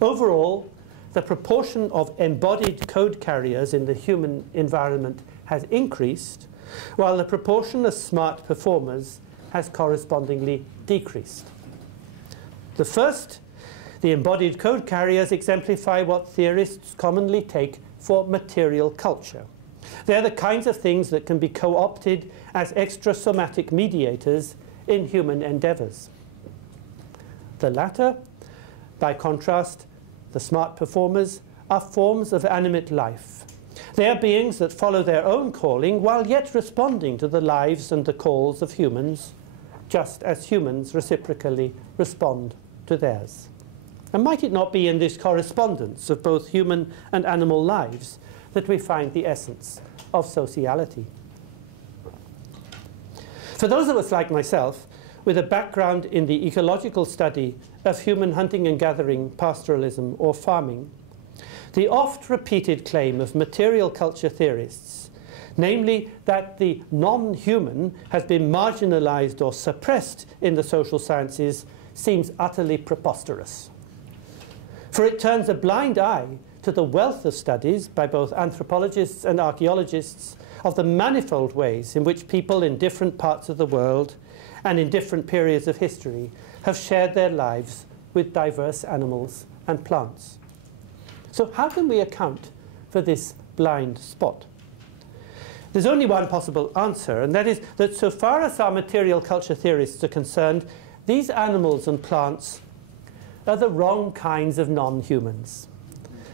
Overall, the proportion of embodied code carriers in the human environment has increased, while the proportion of smart performers has correspondingly decreased. The first, the embodied code carriers, exemplify what theorists commonly take for material culture. They're the kinds of things that can be co-opted as extrasomatic mediators in human endeavors. The latter, by contrast, the smart performers, are forms of animate life. They are beings that follow their own calling while yet responding to the lives and the calls of humans, just as humans reciprocally respond to theirs. And might it not be in this correspondence of both human and animal lives that we find the essence of sociality? For those of us like myself, with a background in the ecological study of human hunting and gathering, pastoralism, or farming, the oft-repeated claim of material culture theorists, namely that the non-human has been marginalized or suppressed in the social sciences, seems utterly preposterous. For it turns a blind eye to the wealth of studies by both anthropologists and archaeologists of the manifold ways in which people in different parts of the world and in different periods of history have shared their lives with diverse animals and plants. So how can we account for this blind spot? There's only one possible answer, and that is that so far as our material culture theorists are concerned, these animals and plants are the wrong kinds of non-humans.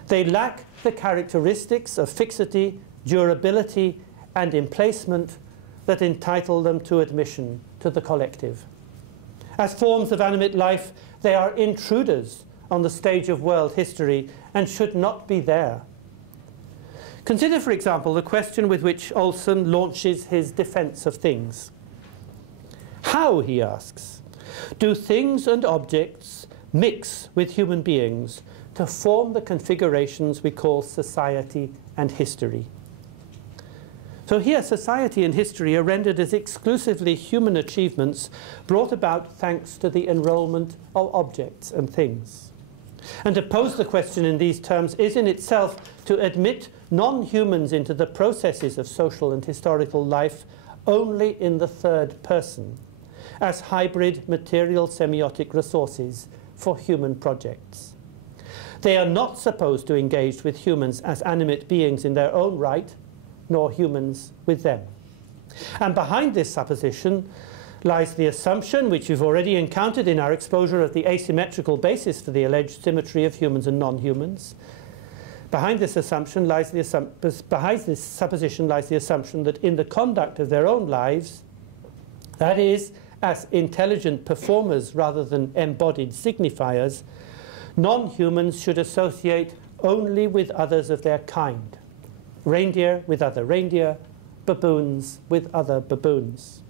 They lack the characteristics of fixity, durability, and emplacement that entitle them to admission to the collective. As forms of animate life, they are intruders on the stage of world history and should not be there. Consider, for example, the question with which Olsen launches his defense of things. How, he asks, do things and objects mix with human beings to form the configurations we call society and history. So here, society and history are rendered as exclusively human achievements brought about thanks to the enrolment of objects and things. And to pose the question in these terms is in itself to admit non-humans into the processes of social and historical life only in the third person, as hybrid material-semiotic resources for human projects. They are not supposed to engage with humans as animate beings in their own right, nor humans with them. And behind this supposition lies the assumption, which you've already encountered in our exposure of the asymmetrical basis for the alleged symmetry of humans and non-humans. Behind this supposition lies the assumption that in the conduct of their own lives, that is, as intelligent performers rather than embodied signifiers, non-humans should associate only with others of their kind. Reindeer with other reindeer, baboons with other baboons.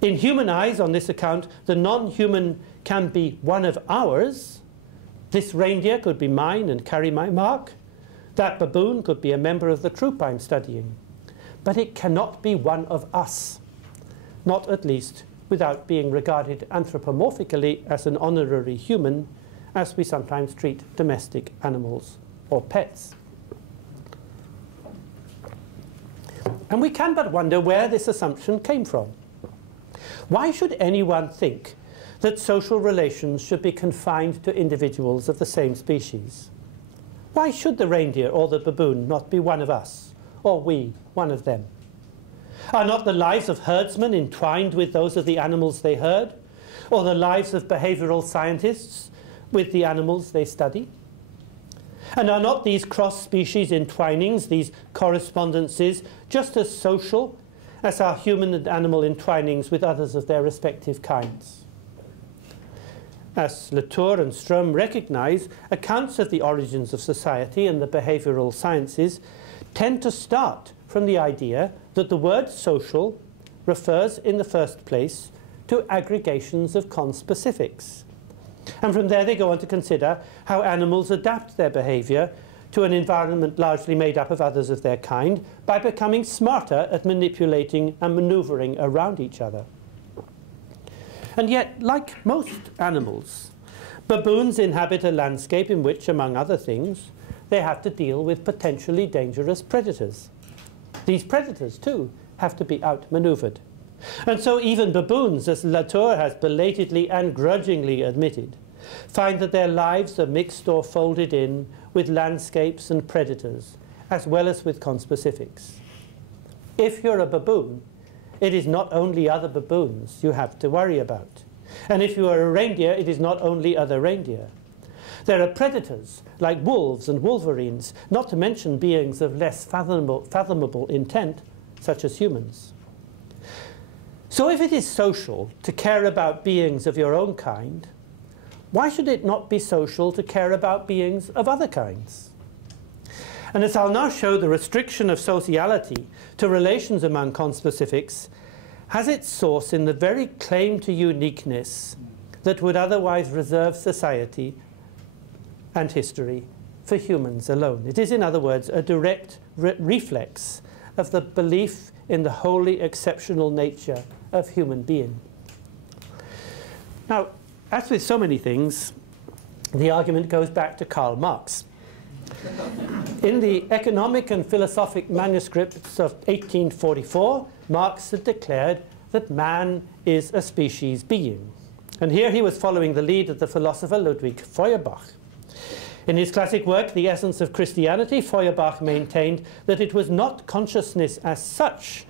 In human eyes, on this account, the non-human can be one of ours. This reindeer could be mine and carry my mark. That baboon could be a member of the troop I'm studying. But it cannot be one of us, not at least without being regarded anthropomorphically as an honorary human, as we sometimes treat domestic animals or pets. And we can but wonder where this assumption came from. Why should anyone think that social relations should be confined to individuals of the same species? Why should the reindeer or the baboon not be one of us, or we one of them? Are not the lives of herdsmen entwined with those of the animals they herd, or the lives of behavioral scientists with the animals they study? And are not these cross-species entwinings, these correspondences, just as social as our human and animal entwinings with others of their respective kinds? As Latour and Strom recognize, accounts of the origins of society and the behavioral sciences tend to start from the idea that the word social refers in the first place to aggregations of conspecifics. And from there they go on to consider how animals adapt their behaviour to an environment largely made up of others of their kind by becoming smarter at manipulating and manoeuvring around each other. And yet, like most animals, baboons inhabit a landscape in which, among other things, they have to deal with potentially dangerous predators. These predators, too, have to be outmanoeuvred. And so even baboons, as Latour has belatedly and grudgingly admitted, find that their lives are mixed or folded in with landscapes and predators, as well as with conspecifics. If you're a baboon, it is not only other baboons you have to worry about. And if you are a reindeer, it is not only other reindeer. There are predators, like wolves and wolverines, not to mention beings of less fathomable intent, such as humans. So if it is social to care about beings of your own kind, why should it not be social to care about beings of other kinds? And as I'll now show, the restriction of sociality to relations among conspecifics has its source in the very claim to uniqueness that would otherwise reserve society and history for humans alone. It is, in other words, a direct reflex of the belief in the wholly exceptional nature of human being. Now, as with so many things, the argument goes back to Karl Marx. In the Economic and Philosophic manuscripts of 1844, Marx had declared that man is a species being. And here he was following the lead of the philosopher Ludwig Feuerbach. In his classic work, The Essence of Christianity, Feuerbach maintained that it was not consciousness as such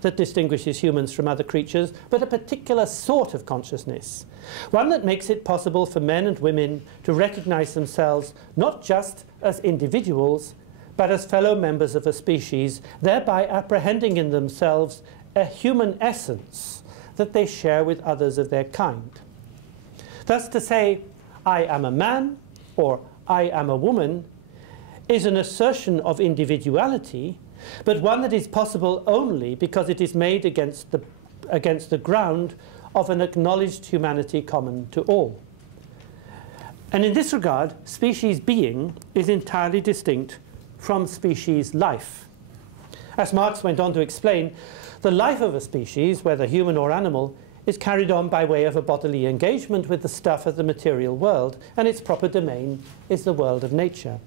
that distinguishes humans from other creatures, but a particular sort of consciousness, one that makes it possible for men and women to recognize themselves not just as individuals, but as fellow members of a species, thereby apprehending in themselves a human essence that they share with others of their kind. Thus to say, I am a man, or I am a woman, is an assertion of individuality, but one that is possible only because it is made against the ground of an acknowledged humanity common to all. And in this regard, species being is entirely distinct from species life. As Marx went on to explain, the life of a species, whether human or animal, is carried on by way of a bodily engagement with the stuff of the material world, and its proper domain is the world of nature.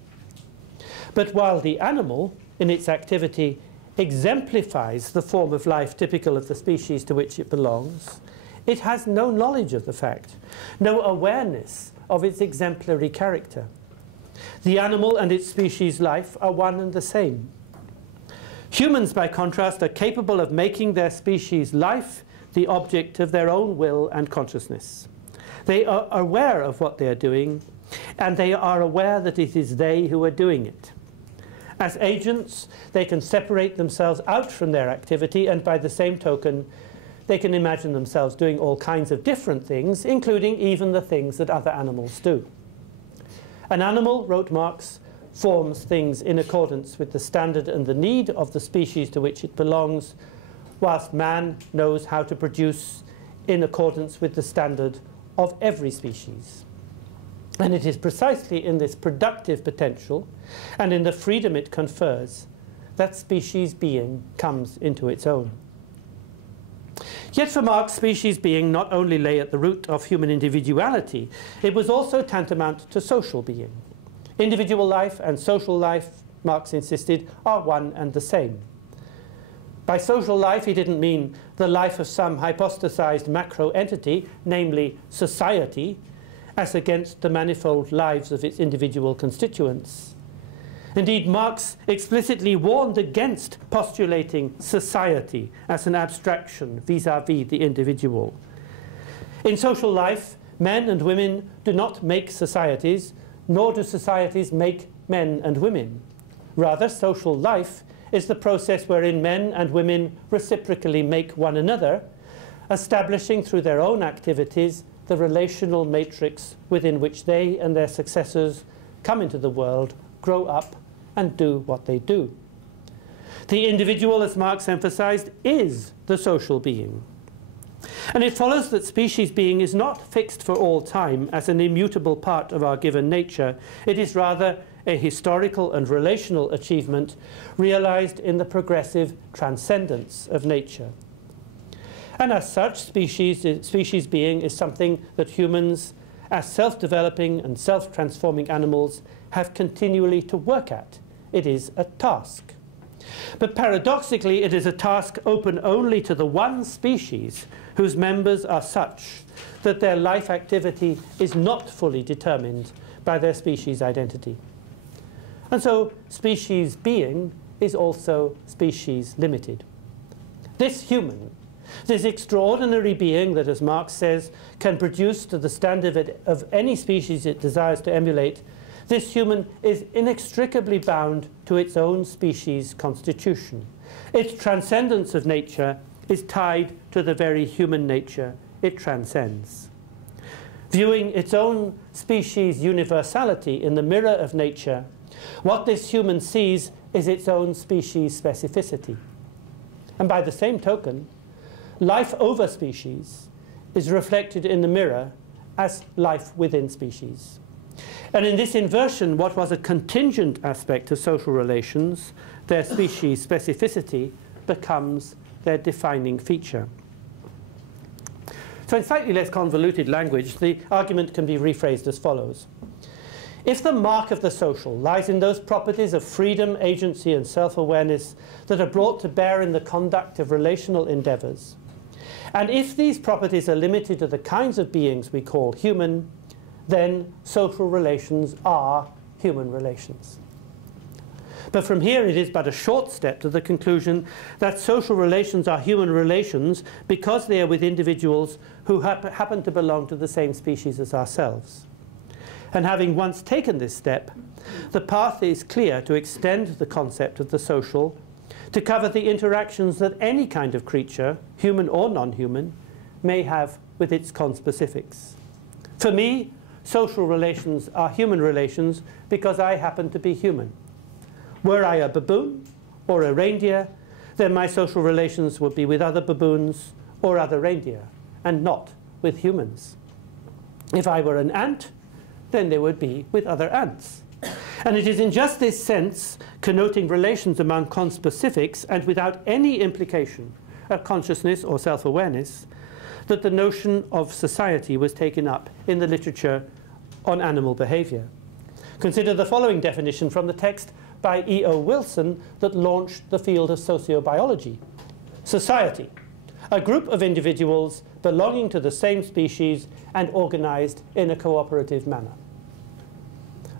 But while the animal, in its activity, exemplifies the form of life typical of the species to which it belongs, it has no knowledge of the fact, no awareness of its exemplary character. The animal and its species life are one and the same. Humans, by contrast, are capable of making their species life the object of their own will and consciousness. They are aware of what they are doing, and they are aware that it is they who are doing it. As agents, they can separate themselves out from their activity, and by the same token, they can imagine themselves doing all kinds of different things, including even the things that other animals do. An animal, wrote Marx, forms things in accordance with the standard and the need of the species to which it belongs, whilst man knows how to produce in accordance with the standard of every species. And it is precisely in this productive potential and in the freedom it confers that species being comes into its own. Yet for Marx, species being not only lay at the root of human individuality, it was also tantamount to social being. Individual life and social life, Marx insisted, are one and the same. By social life, he didn't mean the life of some hypostasized macro entity, namely society, as against the manifold lives of its individual constituents. Indeed, Marx explicitly warned against postulating society as an abstraction vis-à-vis the individual. In social life, men and women do not make societies, nor do societies make men and women. Rather, social life is the process wherein men and women reciprocally make one another, establishing through their own activities the relational matrix within which they and their successors come into the world, grow up, and do what they do. The individual, as Marx emphasized, is the social being. And it follows that species being is not fixed for all time as an immutable part of our given nature. It is rather a historical and relational achievement realized in the progressive transcendence of nature. And as such, species being is something that humans, as self-developing and self-transforming animals, have continually to work at. It is a task. But paradoxically, it is a task open only to the one species whose members are such that their life activity is not fully determined by their species identity. And so species being is also species limited. This human, this extraordinary being that, as Marx says, can produce to the standard of any species it desires to emulate, this human is inextricably bound to its own species constitution. Its transcendence of nature is tied to the very human nature it transcends. Viewing its own species universality in the mirror of nature, what this human sees is its own species specificity. And by the same token, life over species is reflected in the mirror as life within species. And in this inversion, what was a contingent aspect of social relations, their species specificity, becomes their defining feature. So in slightly less convoluted language, the argument can be rephrased as follows. If the mark of the social lies in those properties of freedom, agency, and self-awareness that are brought to bear in the conduct of relational endeavors, and if these properties are limited to the kinds of beings we call human, then social relations are human relations. But from here it is but a short step to the conclusion that social relations are human relations because they are with individuals who happen to belong to the same species as ourselves. And having once taken this step, the path is clear to extend the concept of the social to cover the interactions that any kind of creature, human or non-human, may have with its conspecifics. For me, social relations are human relations because I happen to be human. Were I a baboon or a reindeer, then my social relations would be with other baboons or other reindeer, and not with humans. If I were an ant, then they would be with other ants. And it is in just this sense, connoting relations among conspecifics and without any implication of consciousness or self-awareness, that the notion of society was taken up in the literature on animal behaviour. Consider the following definition from the text by E.O. Wilson that launched the field of sociobiology. Society, a group of individuals belonging to the same species and organised in a cooperative manner.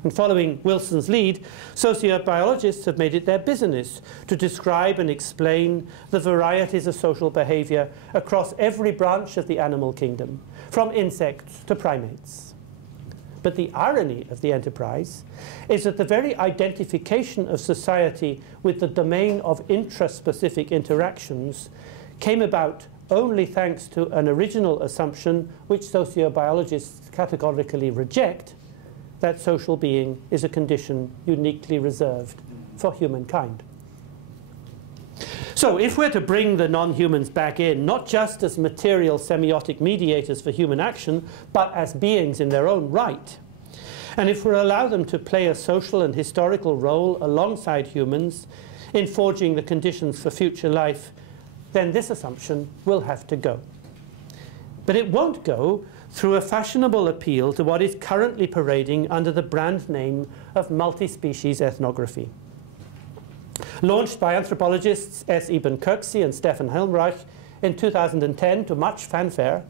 And following Wilson's lead, sociobiologists have made it their business to describe and explain the varieties of social behaviour across every branch of the animal kingdom, from insects to primates. But the irony of the enterprise is that the very identification of society with the domain of intraspecific interactions came about only thanks to an original assumption which sociobiologists categorically reject, that social being is a condition uniquely reserved for humankind. So if we're to bring the non-humans back in, not just as material-semiotic mediators for human action, but as beings in their own right, and if we allow them to play a social and historical role alongside humans in forging the conditions for future life, then this assumption will have to go. But it won't go through a fashionable appeal to what is currently parading under the brand name of multi-species ethnography. Launched by anthropologists S. Eben Kirksey and Stefan Helmreich in 2010 to much fanfare,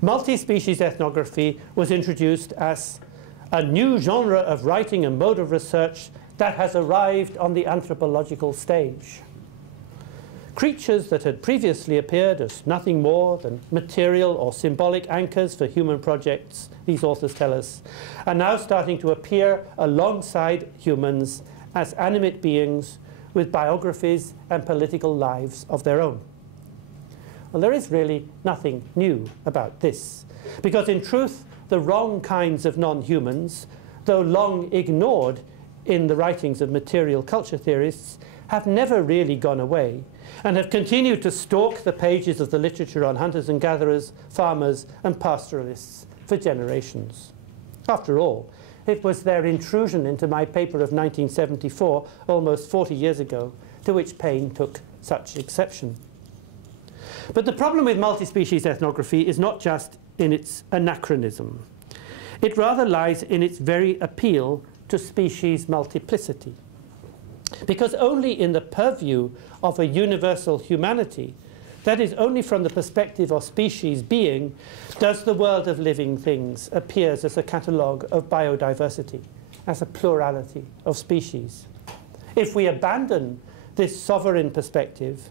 multi-species ethnography was introduced as a new genre of writing and mode of research that has arrived on the anthropological stage. Creatures that had previously appeared as nothing more than material or symbolic anchors for human projects, these authors tell us, are now starting to appear alongside humans as animate beings with biographies and political lives of their own. Well, there is really nothing new about this, because in truth, the wrong kinds of non-humans, though long ignored in the writings of material culture theorists, have never really gone away, and have continued to stalk the pages of the literature on hunters and gatherers, farmers and pastoralists for generations. After all, it was their intrusion into my paper of 1974, almost 40 years ago, to which Paine took such exception. But the problem with multi-species ethnography is not just in its anachronism. It rather lies in its very appeal to species multiplicity. Because only in the purview of a universal humanity, that is, only from the perspective of species being, does the world of living things appear as a catalogue of biodiversity, as a plurality of species. If we abandon this sovereign perspective,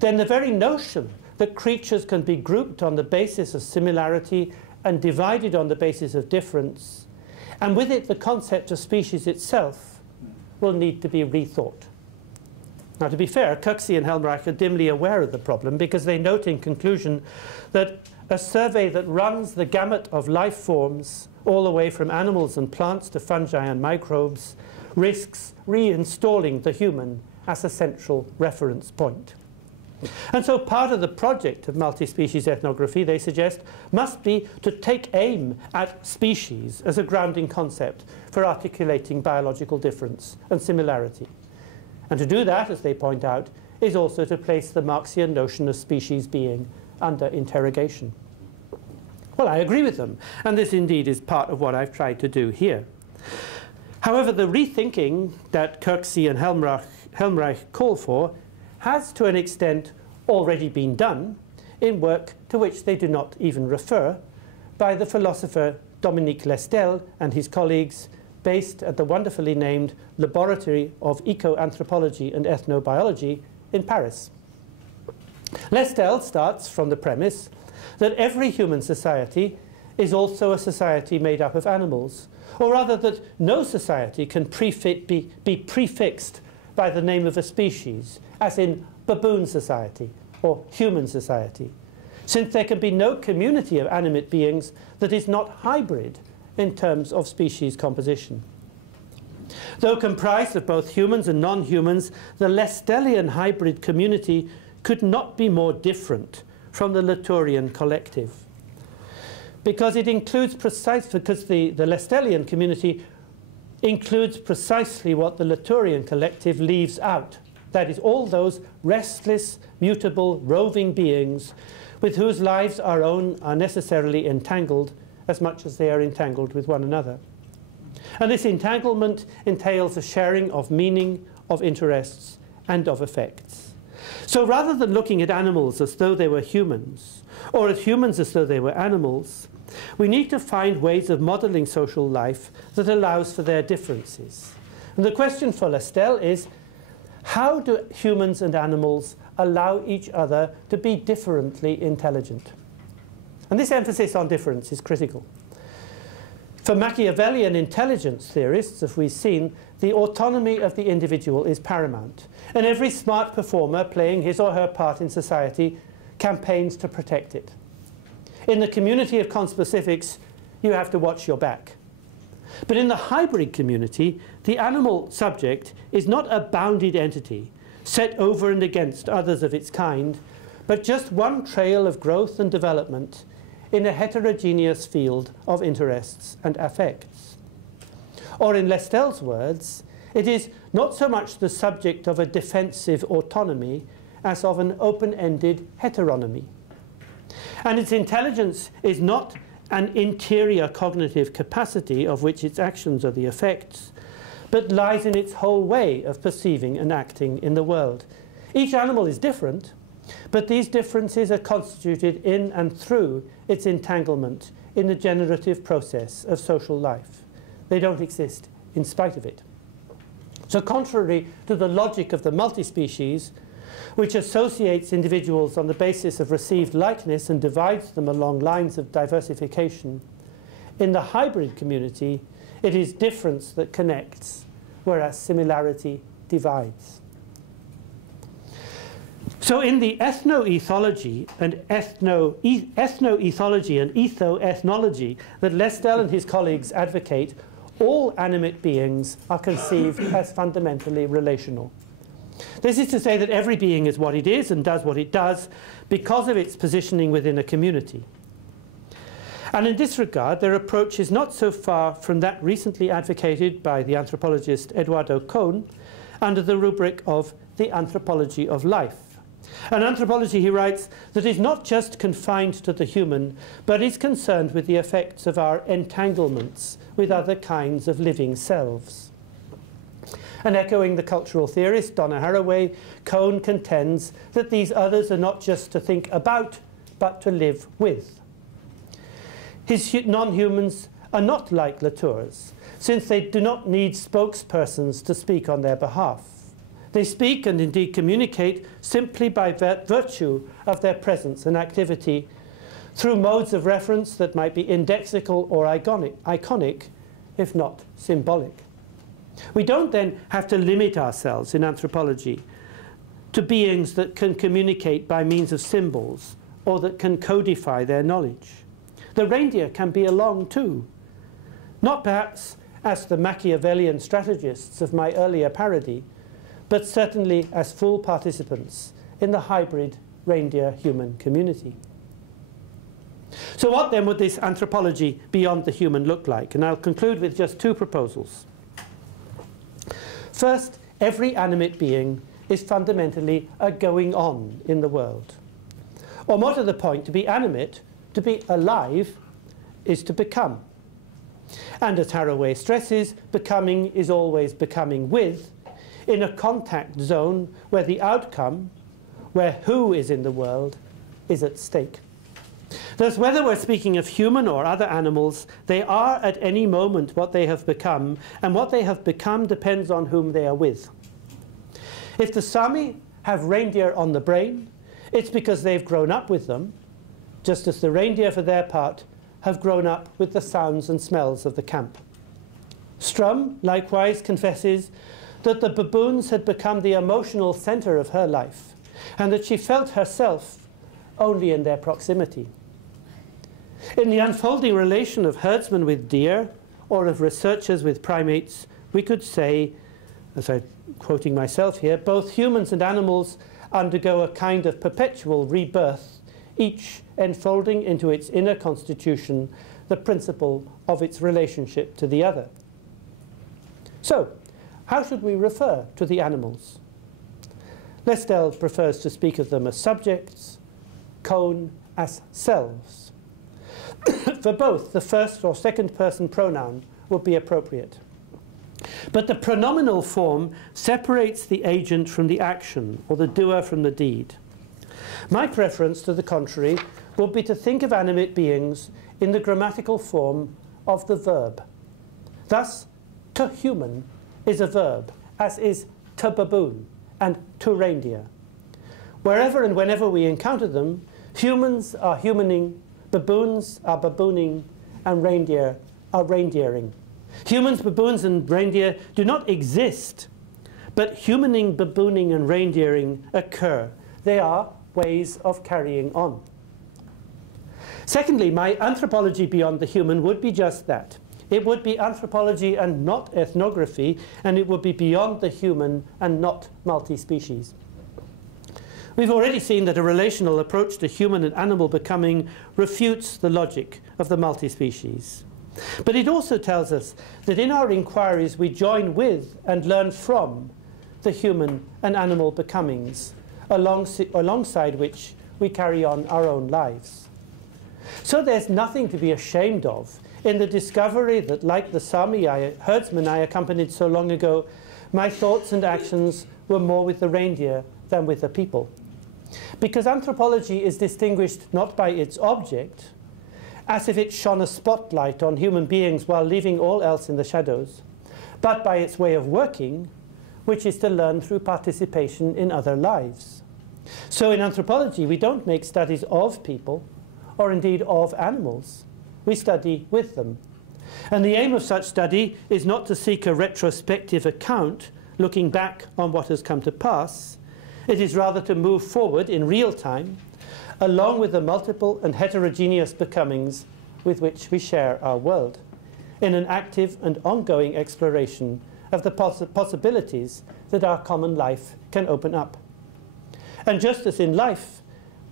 then the very notion that creatures can be grouped on the basis of similarity and divided on the basis of difference, and with it the concept of species itself, will need to be rethought. Now, to be fair, Kirksey and Helmreich are dimly aware of the problem, because they note in conclusion that a survey that runs the gamut of life forms, all the way from animals and plants to fungi and microbes, risks reinstalling the human as a central reference point. And so part of the project of multi-species ethnography, they suggest, must be to take aim at species as a grounding concept for articulating biological difference and similarity. And to do that, as they point out, is also to place the Marxian notion of species being under interrogation. Well, I agree with them, and this indeed is part of what I've tried to do here. However, the rethinking that Kirksey and Helmreich call for has, to an extent, already been done in work to which they do not even refer by the philosopher Dominique Lestel and his colleagues, based at the wonderfully named Laboratory of Eco-Anthropology and Ethnobiology in Paris. Lestel starts from the premise that every human society is also a society made up of animals, or rather that no society can be prefixed by the name of a species, as in baboon society or human society, since there can be no community of animate beings that is not hybrid in terms of species composition. Though comprised of both humans and non-humans, the Lestelian hybrid community could not be more different from the Latourian collective, because it includes the Lestelian community includes precisely what the Latourian collective leaves out. That is, all those restless, mutable, roving beings with whose lives our own are necessarily entangled as much as they are entangled with one another. And this entanglement entails a sharing of meaning, of interests, and of effects. So rather than looking at animals as though they were humans, or at humans as though they were animals, we need to find ways of modelling social life that allows for their differences. And the question for Lestel is, how do humans and animals allow each other to be differently intelligent? And this emphasis on difference is critical. For Machiavellian intelligence theorists, as we've seen, the autonomy of the individual is paramount. And every smart performer playing his or her part in society campaigns to protect it. In the community of conspecifics, you have to watch your back. But in the hybrid community, the animal subject is not a bounded entity set over and against others of its kind, but just one trail of growth and development in a heterogeneous field of interests and affects. Or in Lestel's words, it is not so much the subject of a defensive autonomy as of an open-ended heteronomy. And its intelligence is not an interior cognitive capacity of which its actions are the effects, but lies in its whole way of perceiving and acting in the world. Each animal is different, but these differences are constituted in and through its entanglement in the generative process of social life. They don't exist in spite of it. So contrary to the logic of the multispecies, which associates individuals on the basis of received likeness and divides them along lines of diversification, in the hybrid community, it is difference that connects, whereas similarity divides. So in the ethnoethology and ethnoethology and ethoethnology that Lestel and his colleagues advocate, all animate beings are conceived as fundamentally relational. This is to say that every being is what it is and does what it does because of its positioning within a community. And in this regard, their approach is not so far from that recently advocated by the anthropologist Eduardo Kohn under the rubric of the anthropology of life. An anthropology, he writes, that is not just confined to the human, but is concerned with the effects of our entanglements with other kinds of living selves. And echoing the cultural theorist Donna Haraway, Kohn contends that these others are not just to think about, but to live with. His non-humans are not like Latour's, since they do not need spokespersons to speak on their behalf. They speak and indeed communicate simply by virtue of their presence and activity through modes of reference that might be indexical or iconic, if not symbolic. We don't then have to limit ourselves in anthropology to beings that can communicate by means of symbols or that can codify their knowledge. The reindeer can be along too, not perhaps as the Machiavellian strategists of my earlier parody, but certainly as full participants in the hybrid reindeer-human community. So what then would this anthropology beyond the human look like? And I'll conclude with just two proposals. First, every animate being is fundamentally a going-on in the world. Or more to the point, to be animate, to be alive, is to become. And as Haraway stresses, becoming is always becoming with, in a contact zone where the outcome, where who is in the world, is at stake. Thus, whether we're speaking of human or other animals, they are at any moment what they have become, and what they have become depends on whom they are with. If the Saami have reindeer on the brain, it's because they've grown up with them, just as the reindeer, for their part, have grown up with the sounds and smells of the camp. Strum, likewise, confesses that the baboons had become the emotional center of her life, and that she felt herself only in their proximity. In the unfolding relation of herdsmen with deer, or of researchers with primates, we could say, as I'm quoting myself here, both humans and animals undergo a kind of perpetual rebirth, each enfolding into its inner constitution the principle of its relationship to the other. So, how should we refer to the animals? Lestel prefers to speak of them as subjects, Cohn as selves. For both, the first or second person pronoun would be appropriate. But the pronominal form separates the agent from the action, or the doer from the deed. My preference, to the contrary, would be to think of animate beings in the grammatical form of the verb. Thus, to human is a verb, as is to baboon and to reindeer. Wherever and whenever we encounter them, humans are humaning, baboons are babooning, and reindeer are reindeering. Humans, baboons, and reindeer do not exist, but humaning, babooning, and reindeering occur. They are ways of carrying on. Secondly, my anthropology beyond the human would be just that. It would be anthropology and not ethnography, and it would be beyond the human and not multi-species. We've already seen that a relational approach to human and animal becoming refutes the logic of the multi-species. But it also tells us that in our inquiries we join with and learn from the human and animal becomings, alongside which we carry on our own lives. So there's nothing to be ashamed of in the discovery that, like the Saami herdsmen I accompanied so long ago, my thoughts and actions were more with the reindeer than with the people. Because anthropology is distinguished not by its object, as if it shone a spotlight on human beings while leaving all else in the shadows, but by its way of working, which is to learn through participation in other lives. So in anthropology, we don't make studies of people, or indeed of animals. We study with them. And the aim of such study is not to seek a retrospective account, looking back on what has come to pass. It is rather to move forward in real time, along with the multiple and heterogeneous becomings with which we share our world, in an active and ongoing exploration of the possibilities that our common life can open up. And just as in life,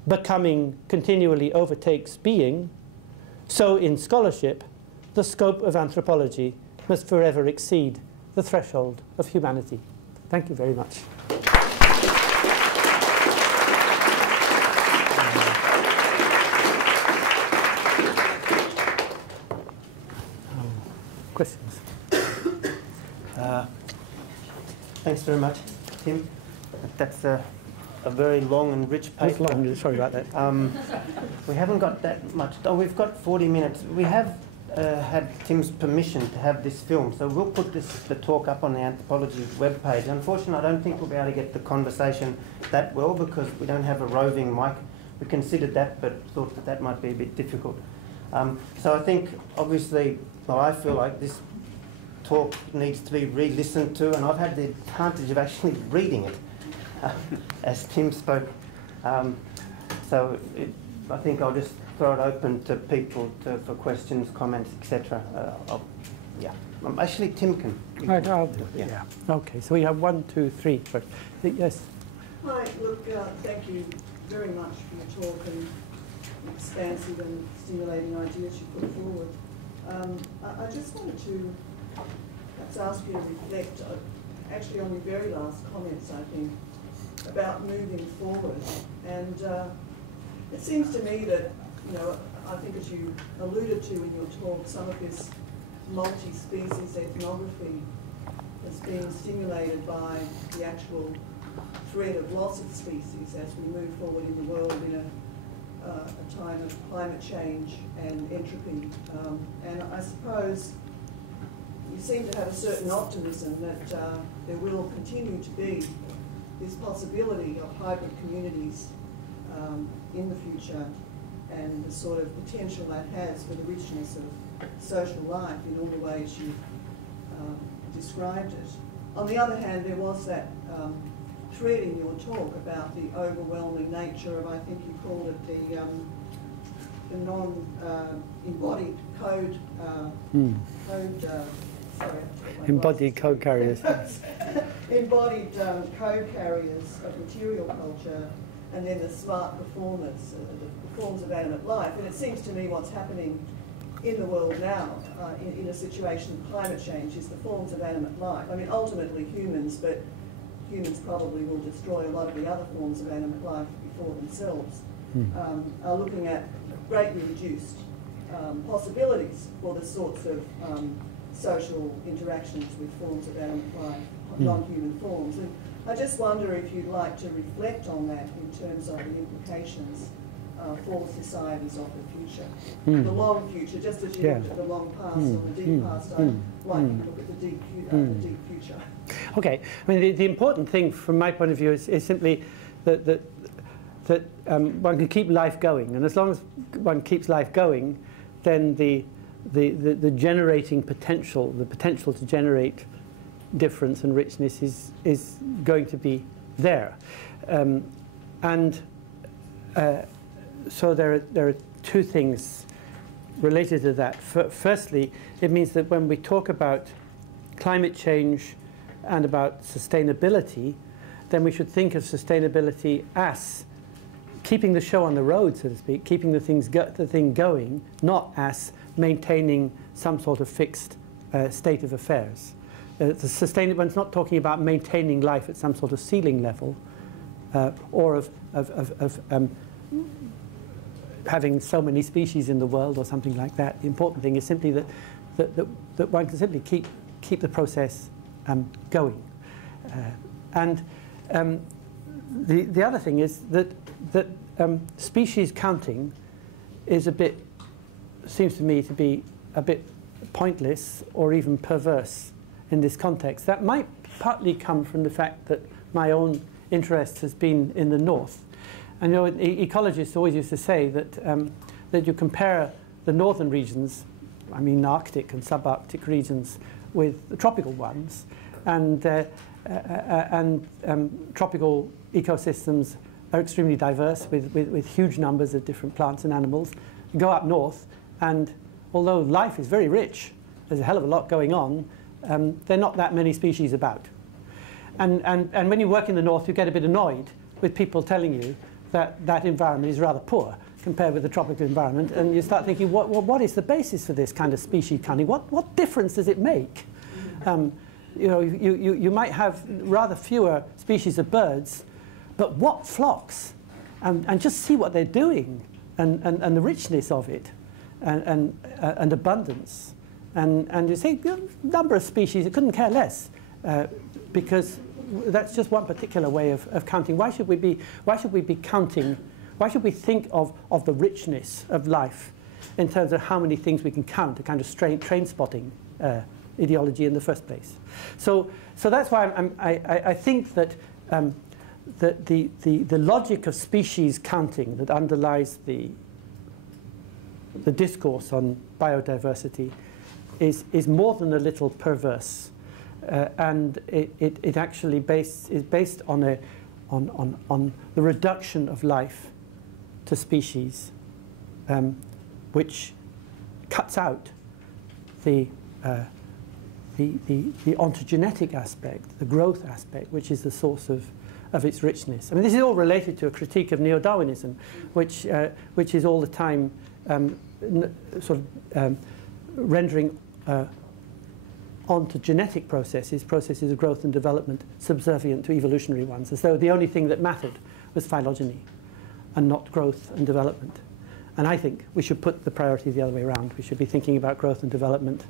becoming continually overtakes being, so in scholarship, the scope of anthropology must forever exceed the threshold of humanity. Thank you very much. Questions? Thanks very much, Tim. That's a very long and rich paper. It's long, sorry about that. We haven't got that much. Oh, we've got 40 minutes. We have had Tim's permission to have this film, so we'll put the talk up on the Anthropology webpage. Unfortunately, I don't think we'll be able to get the conversation that well because we don't have a roving mic. We considered that, but thought that that might be a bit difficult. So I think, obviously, well, I feel like this talk needs to be re-listened to, and I've had the advantage of actually reading it as Tim spoke. I think I'll just throw it open to people for questions, comments, etc. Yeah. Actually, Tim can. Right, I'll do it. Yeah. Okay, so we have 1, 2, 3 first. Yes. Hi, look, thank you very much for your talk and expansive and stimulating ideas you put forward. I just wanted to perhaps ask you to reflect, actually on your very last comments, I think, about moving forward. And it seems to me that, you know, I think as you alluded to in your talk, some of this multi-species ethnography has been stimulated by the actual threat of loss of species as we move forward in the world in a time of climate change and entropy. And I suppose you seem to have a certain optimism that there will continue to be this possibility of hybrid communities in the future and the sort of potential that has for the richness of social life in all the ways you've described it. On the other hand, there was that thread in your talk about the overwhelming nature of, I think you called it the non-embodied code, embodied code carriers. Embodied code carriers of material culture, and then the smart performers, the forms of animate life. And it seems to me what's happening in the world now, in a situation of climate change, is the forms of animate life. I mean, ultimately humans, but humans probably will destroy a lot of the other forms of animate life before themselves, are looking at greatly reduced possibilities for the sorts of social interactions with forms of animate life, non-human forms. And I just wonder if you'd like to reflect on that in terms of the implications for societies of the future. The long future, just as you looked at the long past or the deep past, I'd like to look at the deep future. Okay, I mean the important thing from my point of view is simply that one can keep life going, and as long as one keeps life going, then the generating potential, the potential to generate difference and richness is going to be there, so there are two things related to that. Firstly, it means that when we talk about climate change and about sustainability, then we should think of sustainability as keeping the show on the road, so to speak, keeping the thing going, not as maintaining some sort of fixed state of affairs. One's not talking about maintaining life at some sort of ceiling level, or of having so many species in the world or something like that. The important thing is simply that one can simply keep the process going. The other thing is that species counting is seems to me to be a bit pointless or even perverse in this context. That might partly come from the fact that my own interest has been in the north. And you know, ecologists always used to say that you compare the northern regions, I mean Arctic and subarctic regions, with the tropical ones, and tropical ecosystems are extremely diverse with huge numbers of different plants and animals. You go up north, and although life is very rich, there's a hell of a lot going on, there are not that many species about. And when you work in the north, you get a bit annoyed with people telling you that environment is rather poor compared with the tropical environment, and you start thinking, what is the basis for this kind of species counting? What difference does it make? You know, you might have rather fewer species of birds, but what flocks? And just see what they're doing, and the richness of it, and abundance. And you see, number of species, it couldn't care less, because that's just one particular way of counting. Why should we be counting? Why should we think of the richness of life in terms of how many things we can count, a kind of train spotting ideology in the first place? So that's why I think that the logic of species counting that underlies the discourse on biodiversity is more than a little perverse, and it actually is based on the reduction of life to species, which cuts out the ontogenetic aspect, the growth aspect, which is the source of its richness. I mean, this is all related to a critique of neo-Darwinism, which is all the time rendering ontogenetic processes of growth and development subservient to evolutionary ones, as though the only thing that mattered was phylogeny and not growth and development. And I think we should put the priority the other way around. We should be thinking about growth and development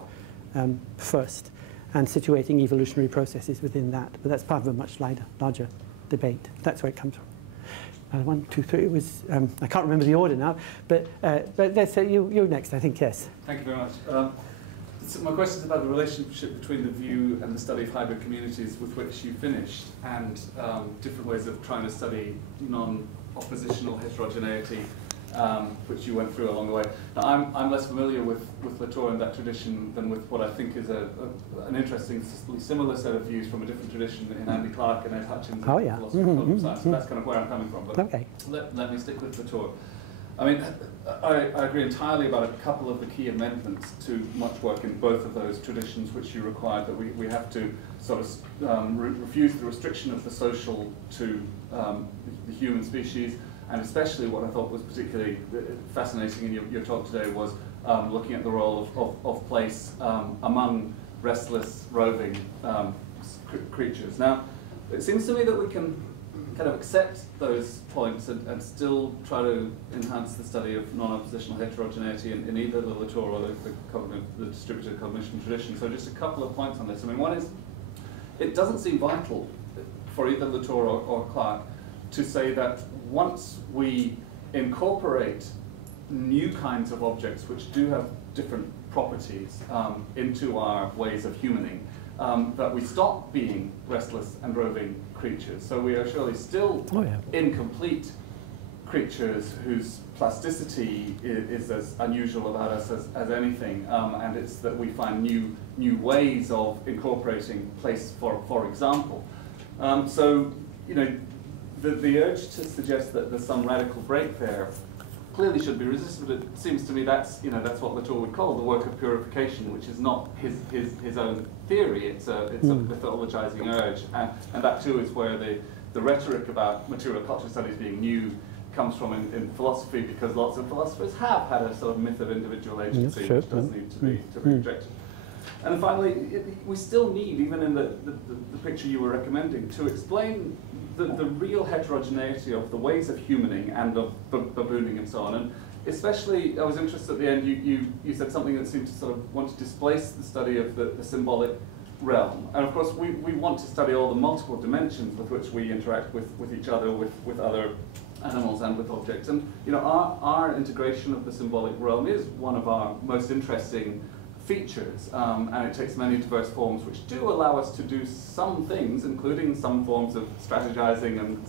first, and situating evolutionary processes within that. But that's part of a much larger debate. That's where it comes from. 1, 2, 3. It was I can't remember the order now, but let's say you're next. I think yes. Thank you very much. So my question is about the relationship between the view and the study of hybrid communities with which you finished, and different ways of trying to study non-oppositional heterogeneity, which you went through along the way. Now, I'm less familiar with Latour and that tradition than with what I think is an interesting, similar set of views from a different tradition in Andy Clark and Ed Hutchins, philosophy of political science. So that's kind of where I'm coming from. But okay. Let me stick with Latour. I mean, I agree entirely about a couple of the key amendments to much work in both of those traditions, which you required, that we have to sort of refuse the restriction of the social to the human species, And especially what I thought was particularly fascinating in your talk today was looking at the role of place among restless, roving creatures. Now, it seems to me that we can kind of accept those points and still try to enhance the study of non-oppositional heterogeneity in either the Latour or the distributed cognition tradition. So just a couple of points on this. I mean, one is, it doesn't seem vital for either Latour or Clarke to say that once we incorporate new kinds of objects which do have different properties into our ways of humaning, that we stop being restless and roving creatures. So we are surely still incomplete creatures whose plasticity is as unusual about us as anything, and it's that we find new ways of incorporating place, for example. So, you know, the urge to suggest that there's some radical break there clearly should be resisted, but it seems to me that's what Latour would call the work of purification, which is not his own theory. It's a mythologizing urge, and that too is where the rhetoric about material culture studies being new comes from in philosophy, because lots of philosophers have had a sort of myth of individual agency, which does need to be rejected. And then finally, we still need, even in the picture you were recommending, to explain the real heterogeneity of the ways of humaning and of babooning and so on. And especially, I was interested at the end, you said something that seemed to sort of want to displace the study of the symbolic realm. And of course, we want to study all the multiple dimensions with which we interact with each other, with other animals and with objects. And you know, our integration of the symbolic realm is one of our most interesting features, and it takes many diverse forms which do allow us to do some things, including some forms of strategizing and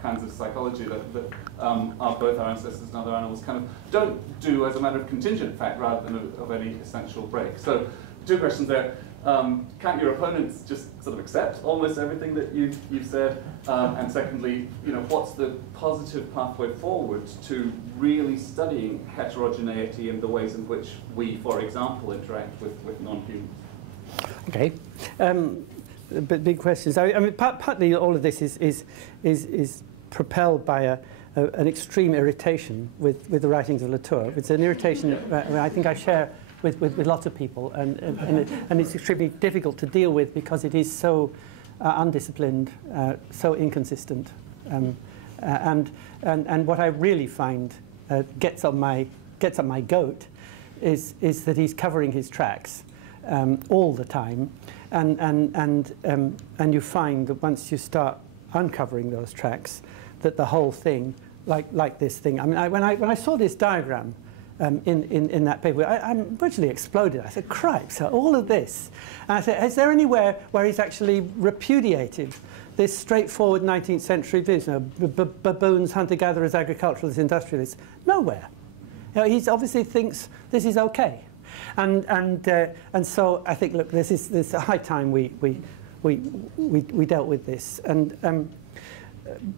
kinds of psychology that both our ancestors and other animals kind of don't do as a matter of contingent fact rather than of any essential break. So, two questions there. Can't your opponents just sort of accept almost everything that you've said? And secondly, you know, what's the positive pathway forward to really studying heterogeneity in the ways in which we, for example, interact with non-humans? Okay, but big questions. I mean, partly all of this is propelled by an extreme irritation with the writings of Latour. It's an irritation I think I share with lots of people, and it's extremely difficult to deal with because it is so undisciplined, so inconsistent, and what I really find gets on my goat is that he's covering his tracks all the time, and you find that once you start uncovering those tracks, that the whole thing, like this thing. I mean, when I saw this diagram. In that paper, I virtually exploded. I said, "Cripes, so all of this." And I said, "Is there anywhere where he's actually repudiated this straightforward 19th century view? You know, baboons, hunter-gatherers, agriculturalists, industrialists? Nowhere. You know, he obviously thinks this is okay, and so I think, look, this is a high time we dealt with this,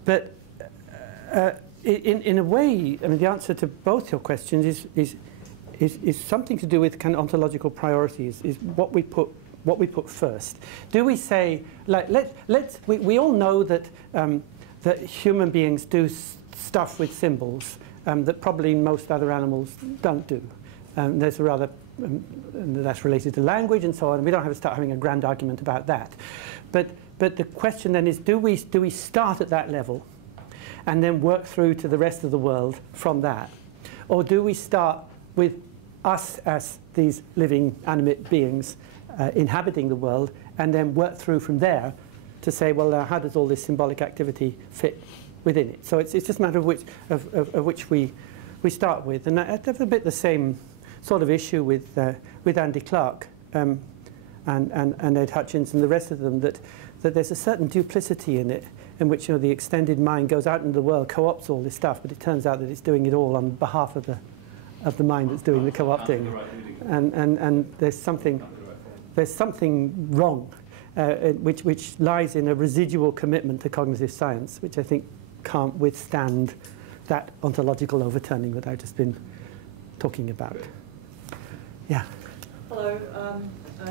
but. In a way, I mean, the answer to both your questions is something to do with kind of ontological priorities. Is what we put first. Do we say, like, we all know that that human beings do stuff with symbols that probably most other animals don't do. There's a rather that's related to language and so on. We don't have to start having a grand argument about that. But the question then is, do we start at that level and then work through to the rest of the world from that? Or do we start with us as these living animate beings inhabiting the world and then work through from there to say, well, how does all this symbolic activity fit within it? So it's just a matter of which we start with. And I have a bit the same sort of issue with Andy Clarke and Ed Hutchins and the rest of them, that there's a certain duplicity in it, in which, you know, the extended mind goes out into the world, co-opts all this stuff, but it turns out that it's doing it all on behalf of the mind that's doing the co-opting, and there's something wrong, which lies in a residual commitment to cognitive science, which I think can't withstand that ontological overturning that I've just been talking about. Yeah. Hello,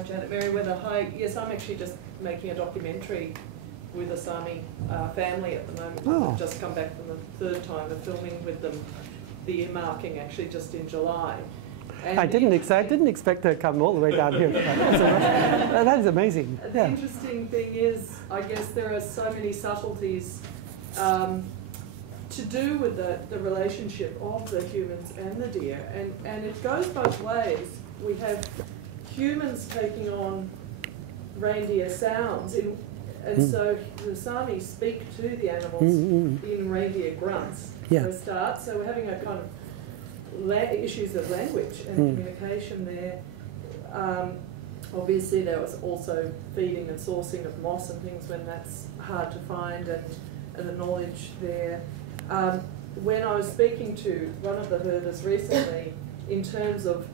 Janet Merriweather. Hi. Yes, I'm actually just making a documentary with a Saami family at the moment. Oh. I've just come back from the third time of filming with them, the earmarking actually just in July. And I didn't expect to come all the way down here. That is amazing. The interesting thing is, I guess there are so many subtleties to do with the relationship of the humans and the deer, and it goes both ways. We have humans taking on reindeer sounds, and so the Saami speak to the animals in reindeer grunts for a start. So we're having a kind of issues of language and communication there. Obviously, there was also feeding and sourcing of moss and things when that's hard to find, and the knowledge there. When I was speaking to one of the herders recently, in terms of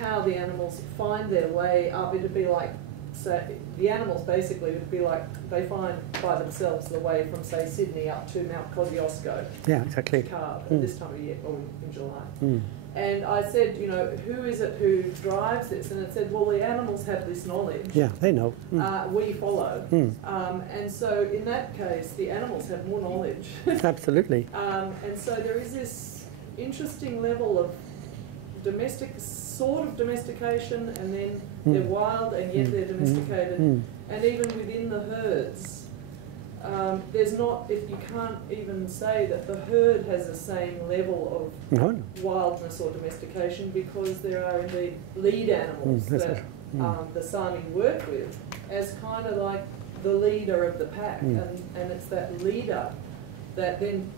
how the animals find their way up, it'd be like, so the animals basically would be like they find by themselves the way from, say, Sydney up to Mount Kosciuszko. Yeah, exactly. At this time of year, or in July. And I said, you know, who is it who drives this? And it said, well, the animals have this knowledge. Yeah, they know. We follow. And so in that case, the animals have more knowledge. Absolutely. And so there is this interesting level of sort of domestication, and then they're wild and yet they're domesticated. And even within the herds, there's not, if you can't even say that the herd has the same level of wildness or domestication, because there are indeed lead animals that the Saami work with as kind of like the leader of the pack, and it's that leader that then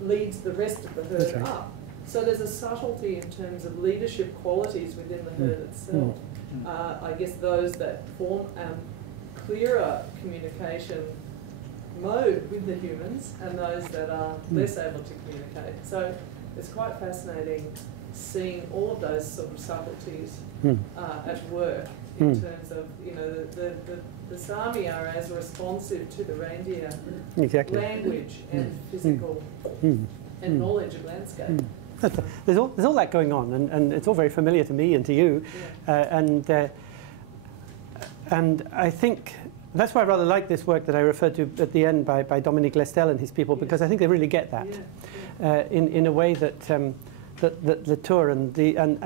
leads the rest of the herd up. So there's a subtlety in terms of leadership qualities within the herd itself. I guess those that form clearer communication mode with the humans, and those that are less able to communicate. So it's quite fascinating seeing all of those sort of subtleties at work in terms of, you know, the Saami are as responsive to the reindeer language and physical and knowledge of landscape. There's all that going on, and it's all very familiar to me and to you, and I think that's why I rather like this work that I referred to at the end by Dominique Lestel and his people, because I think they really get that in a way that that Latour and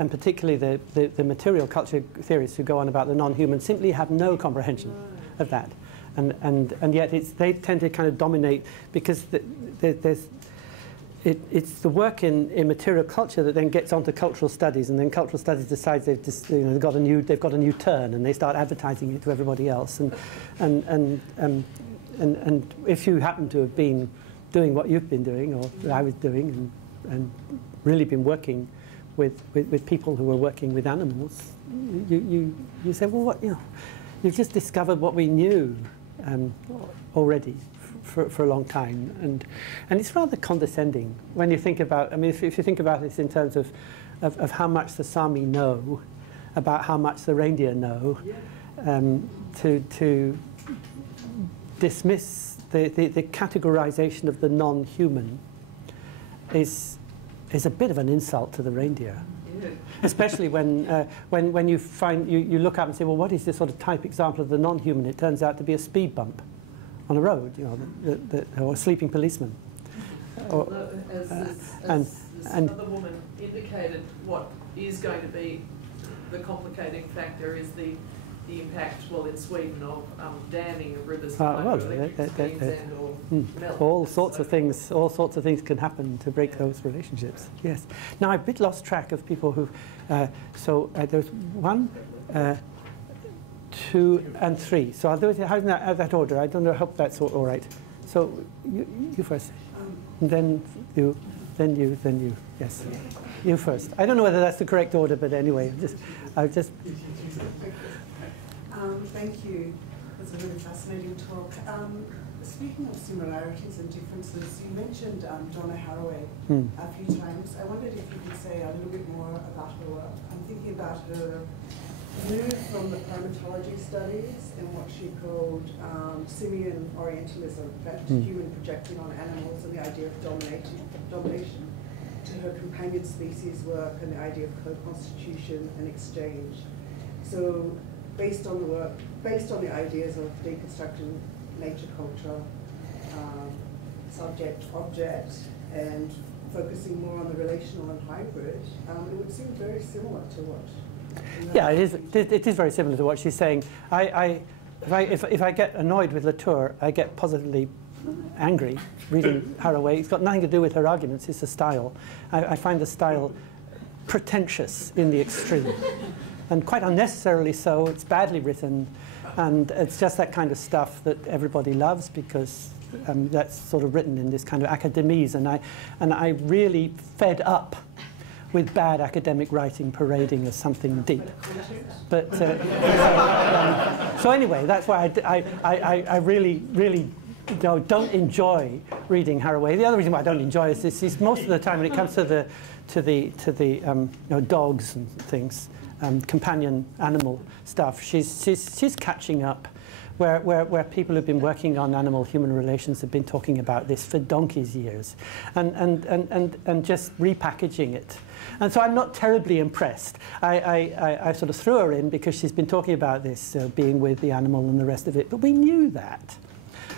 particularly the material culture theorists who go on about the non-human simply have no comprehension of that, and yet they tend to kind of dominate, because it's the work in material culture that then gets onto cultural studies, and then cultural studies decides they've got a new turn, and they start advertising it to everybody else, and if you happen to have been doing what you've been doing, or I was doing, and really been working with people who are working with animals, you say, well, what, you know, you've just discovered what we knew already for a long time, and it's rather condescending when you think about, I mean, if you think about this in terms of how much the Saami know about how much the reindeer know, to dismiss the categorization of the non-human is a bit of an insult to the reindeer. Especially when you find you look up and say, well, what is this sort of type example of the non-human? It turns out to be a speed bump on a road, you know, or a sleeping policeman. As this other woman indicated, what is going to be the complicating factor is the impact, well, in Sweden, of damming of rivers for hydroelectric schemes and melt. All sorts of things can happen to break those relationships. Yes. Now I've a bit lost track of people who. There's 1, 2, and 3. So I'll do it. How's that order? I don't know. I hope that's all right. So you first, and then you, then you, then you. Yes, you first. I don't know whether that's the correct order, but anyway, I'll just. Thank you. It was a really fascinating talk. Speaking of similarities and differences, you mentioned Donna Haraway a few times. I wondered if you could say a little bit more about her work. I'm thinking about her move from the primatology studies and what she called simian orientalism, that human projecting on animals and the idea of domination, to her companion species work and the idea of co-constitution and exchange. So based on the ideas of deconstructing nature-culture, subject-object, and focusing more on the relational and hybrid, it would seem very similar to what... Yeah, it is very similar to what she's saying. If I get annoyed with Latour, I get positively angry reading Haraway. It's got nothing to do with her arguments, it's the style. I find the style pretentious in the extreme, and quite unnecessarily so. It's badly written, and it's just that kind of stuff that everybody loves because that's sort of written in this kind of academies, and I really fed up with bad academic writing parading as something deep. But so anyway, that's why I really don't enjoy reading Haraway. The other reason why I don't enjoy it is most of the time when it comes to the dogs and things, companion animal stuff, she's catching up. Where people who've been working on animal-human relations have been talking about this for donkey's years, and just repackaging it. And so I'm not terribly impressed. I sort of threw her in because she's been talking about this being with the animal and the rest of it, but we knew that.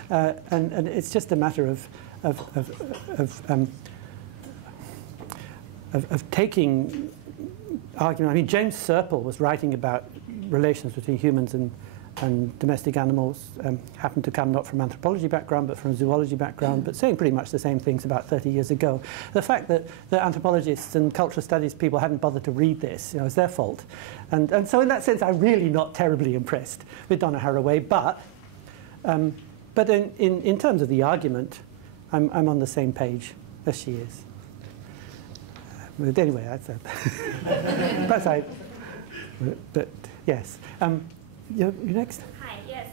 And it's just a matter of taking argument. I mean, James Serple was writing about relations between humans and domestic animals, happened to come not from anthropology background but from zoology background, but saying pretty much the same things about 30 years ago. The fact that the anthropologists and cultural studies people hadn't bothered to read this, is their fault. And so in that sense, I'm really not terribly impressed with Donna Haraway, but in terms of the argument, I'm on the same page as she is. But anyway, that's but yes. You next? Hi, yes.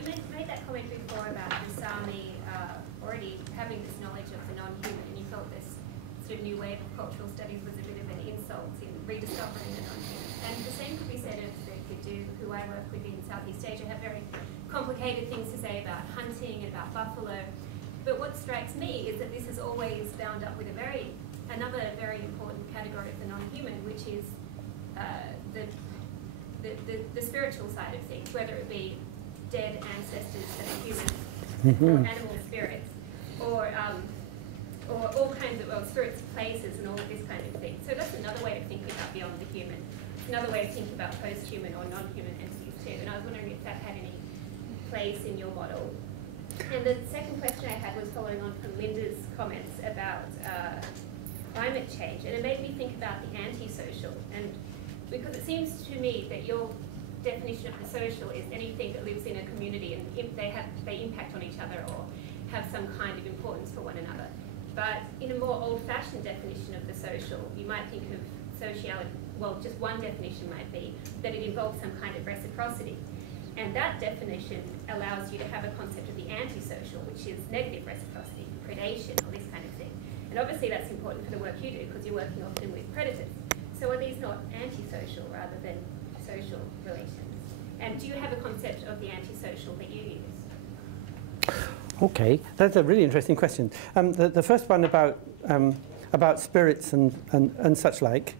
You made that comment before about the Saami already having this knowledge of the non-human, and you felt this sort of new wave of cultural studies was a bit of an insult in rediscovering the non-human. And the same could be said of the Gadu, who I work with in Southeast Asia, have very complicated things to say about hunting and about buffalo. But what strikes me is that this is always bound up with another very important category of the non-human, which is the spiritual side of things, whether it be dead ancestors that are human, or animal spirits, or all kinds of spirits, places, and all of this kind of thing. So that's another way of thinking about beyond the human. It's another way of thinking about post-human or non-human entities too. And I was wondering if that had any place in your model. And the second question I had was following on from Linda's comments about climate change, and it made me think about the antisocial. And because it seems to me that your definition of the social is anything that lives in a community and they impact on each other or have some kind of importance for one another. But in a more old-fashioned definition of the social, you might think of sociality, well, just one definition might be that it involves some kind of reciprocity. And that definition allows you to have a concept of the antisocial, which is negative reciprocity, predation, or this kind of thing. And obviously that's important for the work you do because you're working often with predators. So are these not antisocial rather than social relations? And do you have a concept of the antisocial that you use? Okay, that's a really interesting question. The first one about spirits and such like,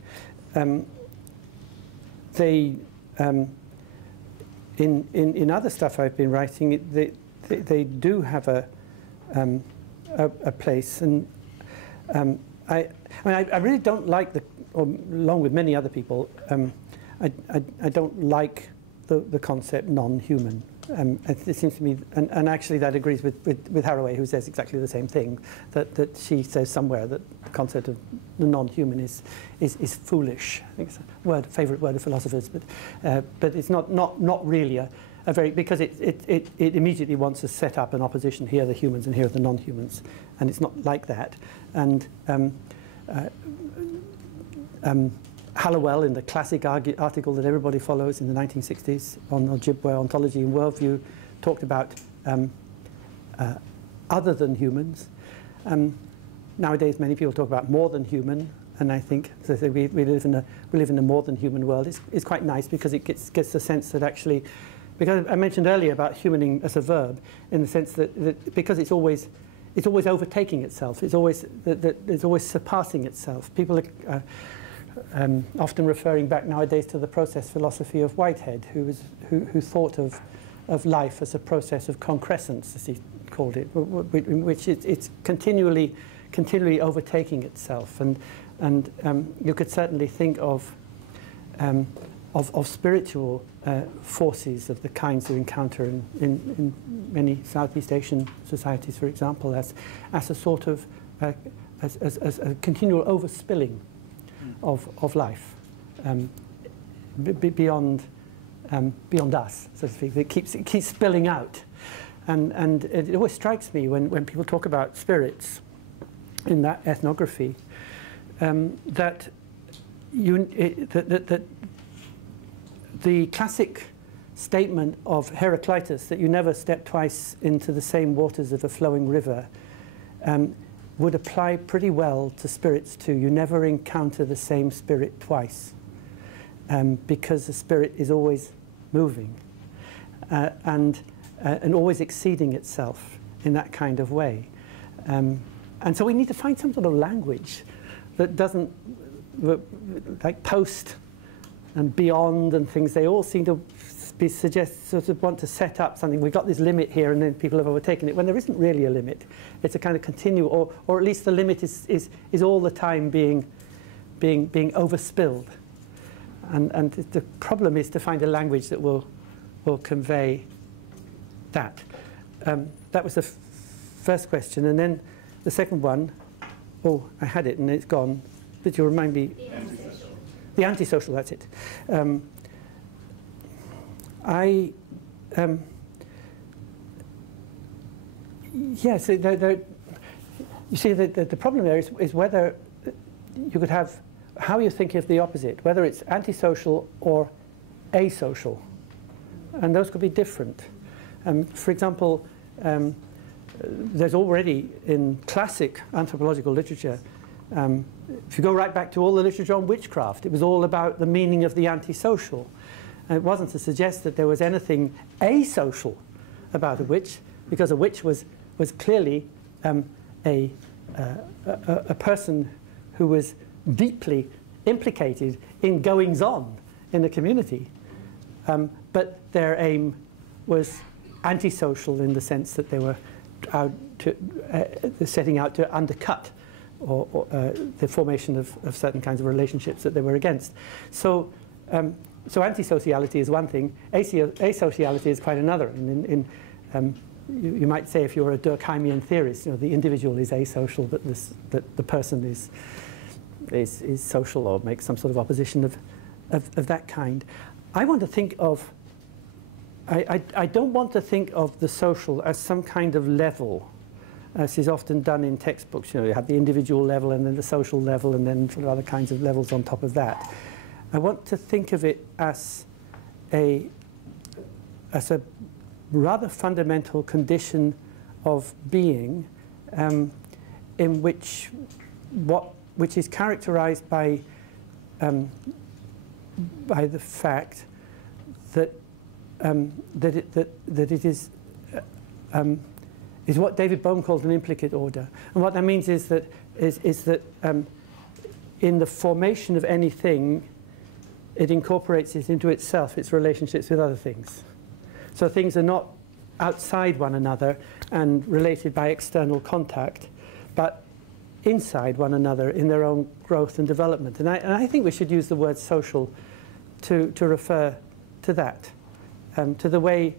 they in other stuff I've been writing, they do have a place, and I really don't like along with many other people, I don't like the concept non-human. It seems to me, and actually that agrees with Haraway, who says exactly the same thing, that she says somewhere that the concept of the non-human is foolish. I think it's a favourite word of philosophers, but it's not really a very, because it immediately wants to set up an opposition. Here are the humans and here are the non-humans, and it's not like that. And Hallowell, in the classic article that everybody follows in the 1960s on Ojibwe ontology and worldview, talked about other than humans. Nowadays, many people talk about more than human, and I think we live in a more than human world. It's quite nice because it gets the sense that actually, because I mentioned earlier about humaning as a verb, in the sense that because it's always overtaking itself, it's always surpassing itself. People are often referring back nowadays to the process philosophy of Whitehead, who thought of of life as a process of concrescence, as he called it, in which it's continually overtaking itself. And you could certainly think of spiritual forces of the kinds you encounter in many Southeast Asian societies, for example, as a sort of as a continual overspilling of life beyond us, so to speak. It keeps spilling out, and it always strikes me when people talk about spirits in that ethnography that the classic statement of Heraclitus that you never step twice into the same waters of a flowing river would apply pretty well to spirits too. You never encounter the same spirit twice, because the spirit is always moving and always exceeding itself in that kind of way. And so we need to find some sort of language that doesn't, like post and beyond and things, they all seem to be sort of want to set up something. We've got this limit here and then people have overtaken it, when there isn't really a limit. It's a kind of continual, or at least the limit is all the time being overspilled. And the problem is to find a language that will convey that. That was the first question. And then the second one, oh, I had it and it's gone. Did you remind me? The antisocial. The antisocial, that's it. Yes, you see, the problem there is whether you could have, how you think of the opposite, whether it's antisocial or asocial. And those could be different. For example, there's already in classic anthropological literature, if you go right back to all the literature on witchcraft, it was all about the meaning of the antisocial. And it wasn't to suggest that there was anything asocial about a witch, because a witch was clearly a person who was deeply implicated in goings-on in the community. But their aim was antisocial in the sense that they were setting out to undercut or the formation of certain kinds of relationships that they were against. So antisociality is one thing. Asociality is quite another. You might say, if you're a Durkheimian theorist, the individual is asocial, but the person is social or makes some sort of opposition of that kind. I want to think of. I don't want to think of the social as some kind of level, as is often done in textbooks. You have the individual level and then the social level and then sort of other kinds of levels on top of that. I want to think of it as a rather fundamental condition of being, in which is characterized by the fact that it is what David Bohm called an implicate order. And what that means is that in the formation of anything, it incorporates it into itself, its relationships with other things. So things are not outside one another and related by external contact, but inside one another in their own growth and development. And I think we should use the word social to refer to that. To the way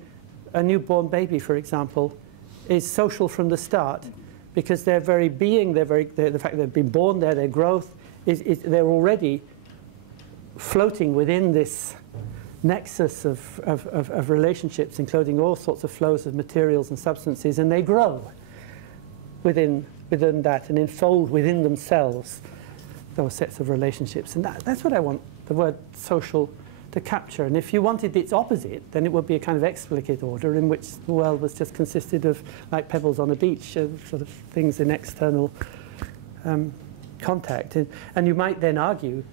a newborn baby, for example, is social from the start, because their very being, the fact that they've been born there, their growth, they're already floating within this nexus of relationships, including all sorts of flows of materials and substances, and they grow within that and enfold within themselves those sets of relationships. And that's what I want the word social to capture. And if you wanted its opposite, then it would be a kind of explicate order in which the world was just consisted of, like pebbles on a beach, sort of things in external contact. And you might then argue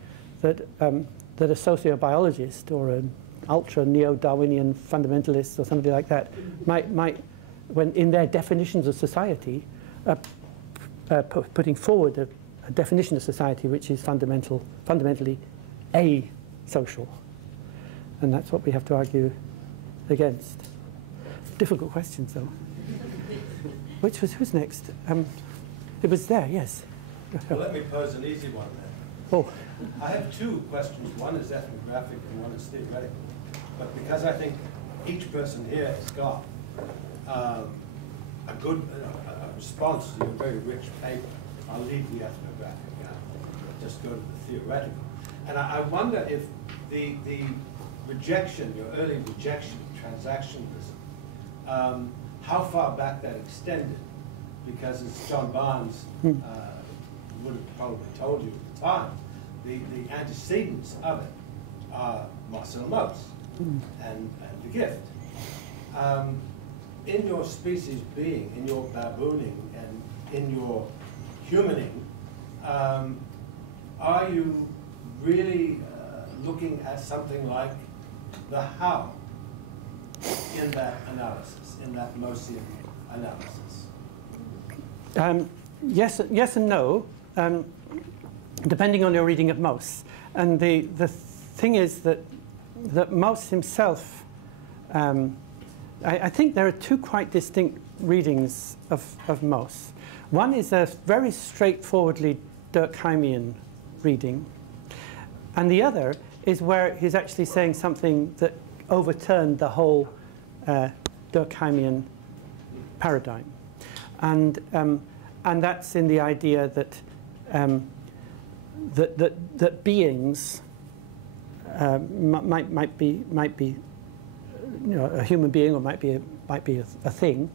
that a sociobiologist or an ultra-neo-Darwinian fundamentalist or somebody like that might when in their definitions of society, putting forward a definition of society which is fundamentally asocial. And that's what we have to argue against. difficult questions, though. Who's next? It was there, yes. Well, let me pose an easy one then. Oh. I have two questions. One is ethnographic and one is theoretical. But because I think each person here has got a good a response to your very rich paper, I'll leave the ethnographic out. Just go to the theoretical. And I wonder if the rejection, your early rejection of transactionalism, how far back that extended. Because as John Barnes would have probably told you at the time, the antecedents of it are Marcel Mauss and the gift. In your species being, in your babooning, and in your humaning, are you really looking at something like the how in that analysis, in that Maussian analysis? Yes and no, depending on your reading of Mauss. And the thing is that Mauss himself, I think there are two quite distinct readings of Mauss. One is a very straightforwardly Durkheimian reading, and the other is where he's actually saying something that overturned the whole Durkheimian paradigm. And that's in the idea that that beings might be a human being, or might be a thing,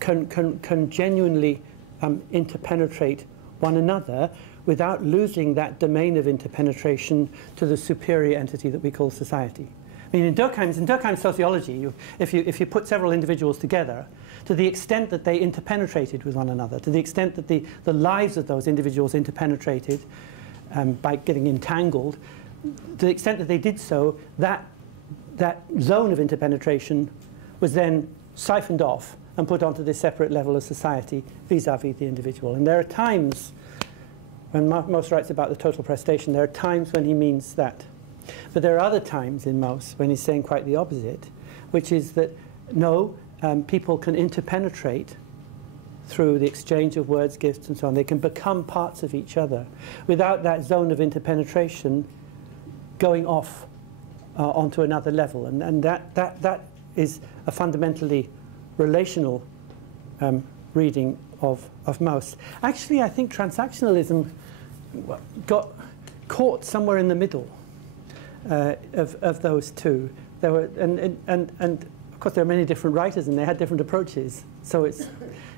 can genuinely interpenetrate one another without losing that domain of interpenetration to the superior entity that we call society. I mean, in Durkheim's sociology, if you put several individuals together, to the extent that they interpenetrated with one another, to the extent that the lives of those individuals interpenetrated by getting entangled, to the extent that they did so, that zone of interpenetration was then siphoned off and put onto this separate level of society vis-à-vis the individual. And there are times, when Mauss writes about the total prestation, there are times when he means that. But there are other times in Mauss when he's saying quite the opposite, which is that, no, people can interpenetrate through the exchange of words, gifts, and so on. They can become parts of each other without that zone of interpenetration going off onto another level. And that is a fundamentally relational reading of Mauss. Actually, I think transactionalism got caught somewhere in the middle of those two. There were, and of course there are many different writers, and they had different approaches. So it's,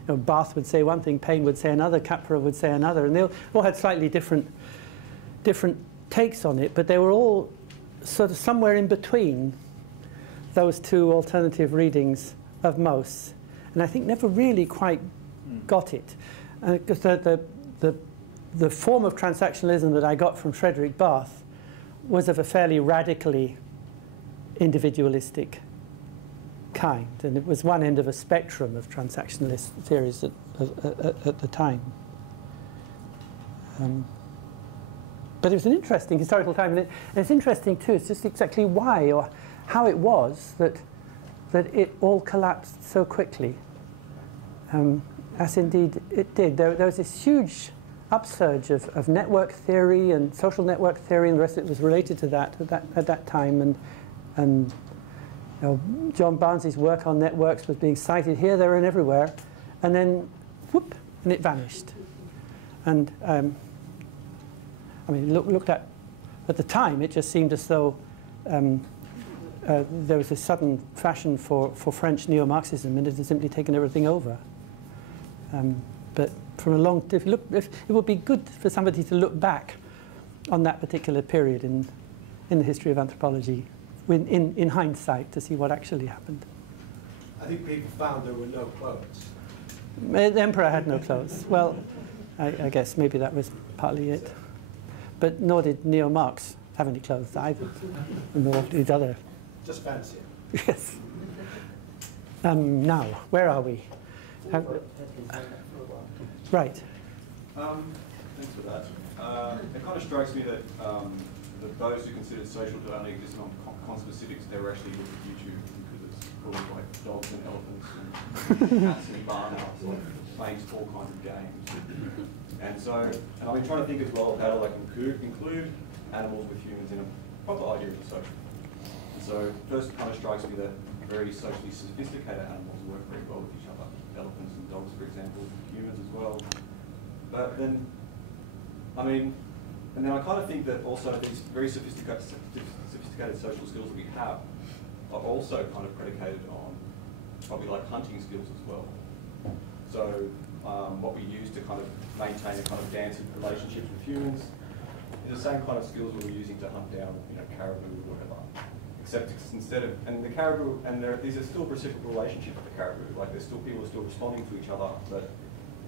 Barth would say one thing, Paine would say another, Capra would say another, and they all had slightly different takes on it, but they were all sort of somewhere in between those two alternative readings of Mauss, and I think never really quite got it. Because the form of transactionalism that I got from Frederick Barth was of a fairly radically individualistic kind, and it was one end of a spectrum of transactionalist theories at the time. But it was an interesting historical time, and it's interesting too. It's just exactly why or how it was that it all collapsed so quickly, as indeed it did. There was this huge upsurge of network theory and social network theory, and the rest of it was related to that at that time. And John Barnes's work on networks was being cited here, there, and everywhere, and then whoop, and it vanished. And I mean, looked at the time, it just seemed as though there was a sudden fashion for French neo-Marxism, and it had simply taken everything over. But from a long, if it would be good for somebody to look back on that particular period in the history of anthropology, in hindsight, to see what actually happened. I think people found there were no clothes. The emperor had no clothes. Well, I guess maybe that was partly it. But nor did Neo-Marx have any clothes either, nor did other. Just fancy. Yes. Now, where are we? Right. Thanks for that. It kind of strikes me that those who considered social to only exist on conspecifics never actually looked at YouTube because it's call them like dogs and elephants and cats and barn owls, like playing all kinds of games. And so, and I've been trying to think as well of how to like include animals with humans in a proper idea of the social. And so first it kind of strikes me that very socially sophisticated animals work very well with each other. Elephants and dogs, for example, humans as well. But then, I mean, and then I kind of think that also these very sophisticated social skills that we have are also kind of predicated on probably like hunting skills as well. So what we use to kind of maintain a kind of dancing relationships with humans is the same kind of skills we were using to hunt down, you know, caribou or whatever. Except instead of, and the caribou, and these are still reciprocal relationships with the caribou. Like there's still people are still responding to each other, but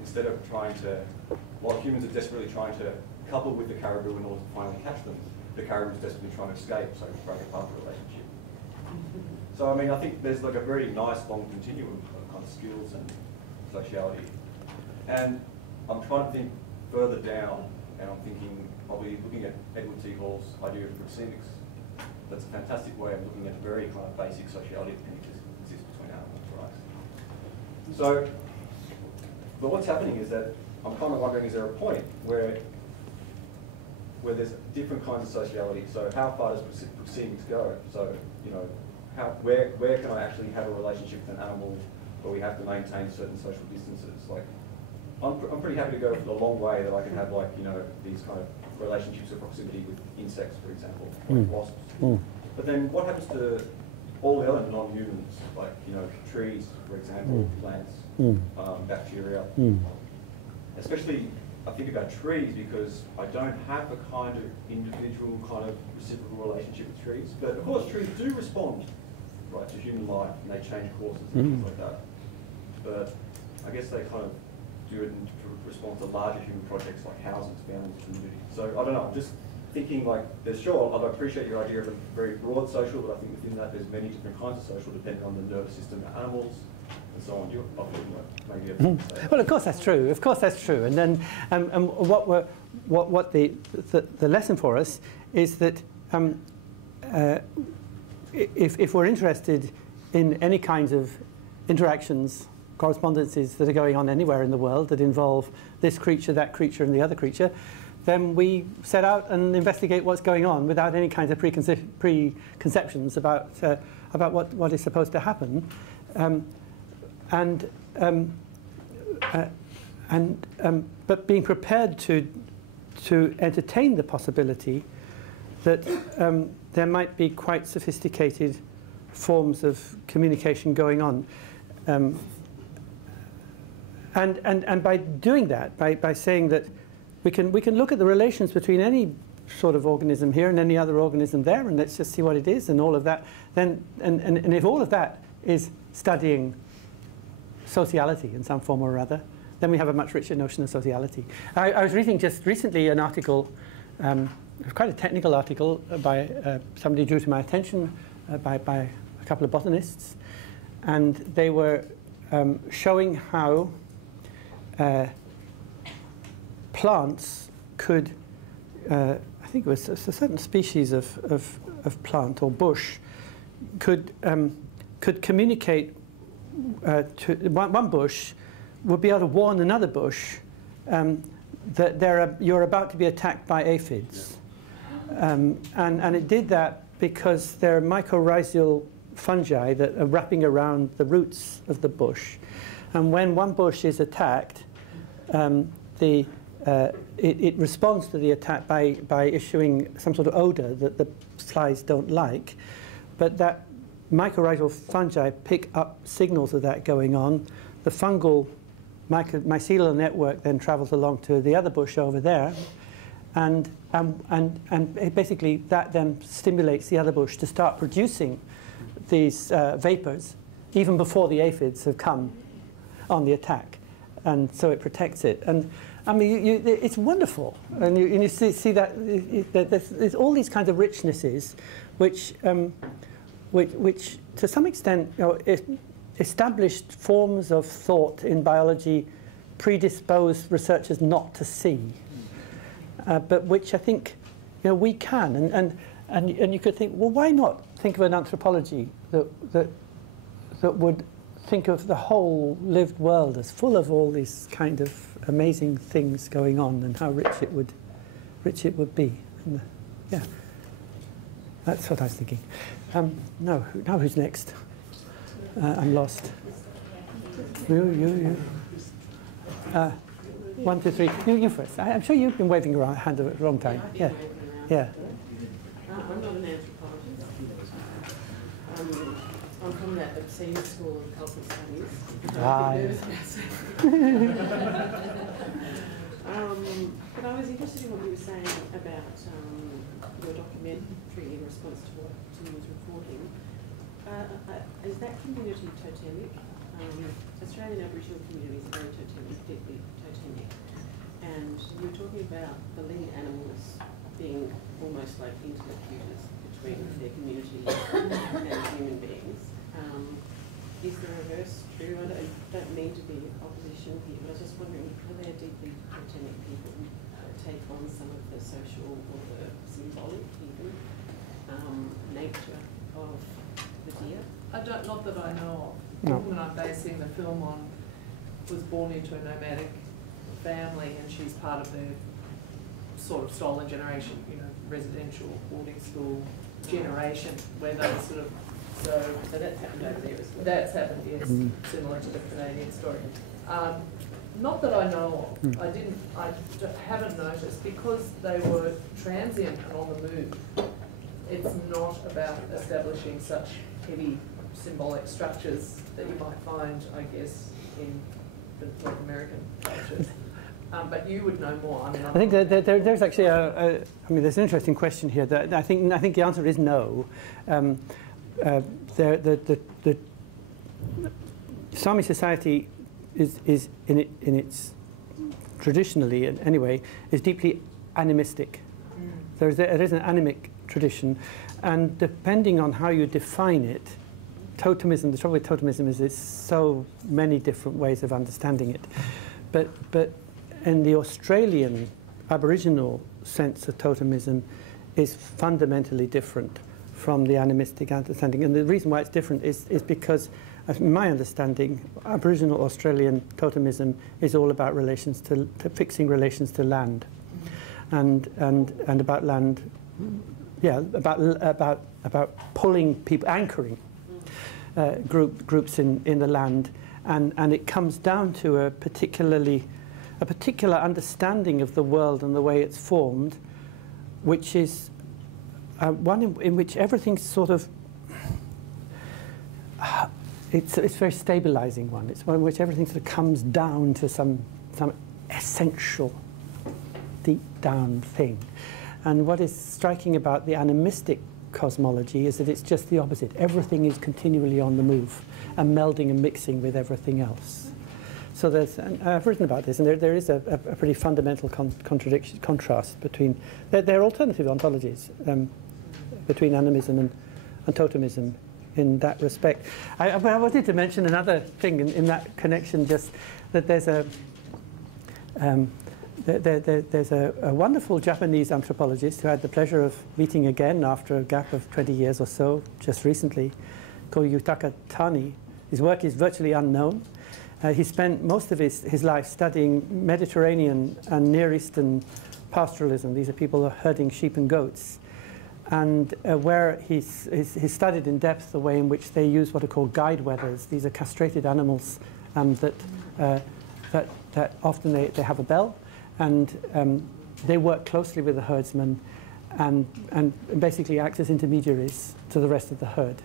instead of trying to, while humans are desperately trying to couple with the caribou in order to finally catch them, the caribou is desperately trying to escape, so it's break apart the relationship. So I mean, I think there's like a very nice long continuum of kind of skills and sociality. And I'm trying to think further down, and I'm thinking probably looking at Edward T. Hall's idea of proxemics. That's a fantastic way of looking at very kind of basic sociality that can exist between animals, right? So, but what's happening is that I'm kind of wondering, is there a point where there's different kinds of sociality? So how far does proxemics go? So, you know, where can I actually have a relationship with an animal where we have to maintain certain social distances? Like, I'm pretty happy to go for the long way that I can have, like, you know, these kind of relationships of proximity with insects, for example, like wasps. But then what happens to all the other non-humans, like, you know, trees, for example, plants, bacteria? Especially, I think about trees because I don't have a kind of individual kind of reciprocal relationship with trees. But of course, trees do respond, right, to human life, and they change courses and things like that. But I guess they kind of do it in response to larger human projects like houses, families, community. So I don't know, I'm just thinking like, there's sure, I appreciate your idea of a very broad social, but I think within that there's many different kinds of social depending on the nervous system of animals and so on. Maybe well, of course that's true. Of course that's true. And then what the lesson for us is that if we're interested in any kinds of interactions, correspondences that are going on anywhere in the world that involve this creature, that creature, and the other creature, then we set out and investigate what's going on without any kinds of preconceptions about what is supposed to happen, but being prepared to entertain the possibility that there might be quite sophisticated forms of communication going on. And by doing that, by saying that we can look at the relations between any sort of organism here and any other organism there, and let's just see what it is and all of that. Then and if all of that is studying sociality in some form or other, then we have a much richer notion of sociality. I was reading just recently an article, quite a technical article by somebody drew to my attention by a couple of botanists, and they were showing how plants could, I think it was a certain species of plant or bush, could communicate to one bush would be able to warn another bush that you're about to be attacked by aphids, and it did that because there are mycorrhizal fungi that are wrapping around the roots of the bush, and when one bush is attacked, it responds to the attack by issuing some sort of odor that the flies don't like, but that mycorrhizal fungi pick up signals of that going on. The fungal mycelial network then travels along to the other bush over there, and basically that then stimulates the other bush to start producing these vapors even before the aphids have come on the attack, and so it protects it. And I mean, it's wonderful, and you see that there's all these kinds of richnesses, which to some extent, you know, established forms of thought in biology predispose researchers not to see, but which I think, you know, we can, and you could think, well, why not think of an anthropology that that would think of the whole lived world as full of all these kind of amazing things going on, and how rich it would be. And, yeah, that's what I was thinking. Now who's next? I'm lost. You. 1, 2, 3. You first. I'm sure you've been waving your hand at the wrong time. Yeah. I'm not an anthropologist. I'm from that obscene school of cultural studies. But I was interested in what you were saying about your documentary in response to what Tim was reporting. Is that community totemic? Australian Aboriginal communities are very totemic, deeply totemic. And you were talking about the linked animals being almost like interlocutors between their community and human beings. Is the reverse true? I don't mean to be in opposition here, but I was just wondering, are there deeply totemic people who take on some of the social or the symbolic even nature of the deer? Not that I know of. No. The woman I'm basing the film on was born into a nomadic family, and she's part of the sort of stolen generation, residential boarding school generation, where they sort of, so that's happened over there as well. That's happened, yes, similar to the Canadian story. Not that I know of. I haven't noticed, because they were transient and on the move. It's not about establishing such heavy symbolic structures that you might find, I guess, in the North American cultures. But you would know more. I think that there's actually there's an interesting question here. That I think the answer is no. The Saami society is in its traditionally, anyway, is deeply animistic. There is an animic tradition, and depending on how you define it, totemism. The trouble with totemism is there's so many different ways of understanding it, but in the Australian Aboriginal sense of totemism is fundamentally different from the animistic understanding. And the reason why it's different is because, in my understanding, Aboriginal Australian totemism is all about relations to fixing relations to land, and about land, about pulling people, anchoring groups in the land, and it comes down to a particular understanding of the world and the way it's formed, which is one in which everything's sort of, it's a very stabilizing one. It's one in which everything sort of comes down to some essential, deep down thing. And what is striking about the animistic cosmology is that it's just the opposite. Everything is continually on the move and melding and mixing with everything else. So I've written about this, and there is a pretty fundamental contrast between, they're alternative ontologies, between animism and totemism in that respect. I wanted to mention another thing in that connection, just that there's a wonderful Japanese anthropologist who I had the pleasure of meeting again after a gap of 20 years or so, just recently, called Yutaka Tani. His work is virtually unknown. He spent most of his life studying Mediterranean and Near Eastern pastoralism. These are people herding sheep and goats. And where he's studied in depth the way in which they use what are called guide wethers. These are castrated animals that often they have a bell, and they work closely with the herdsman and basically act as intermediaries to the rest of the herd.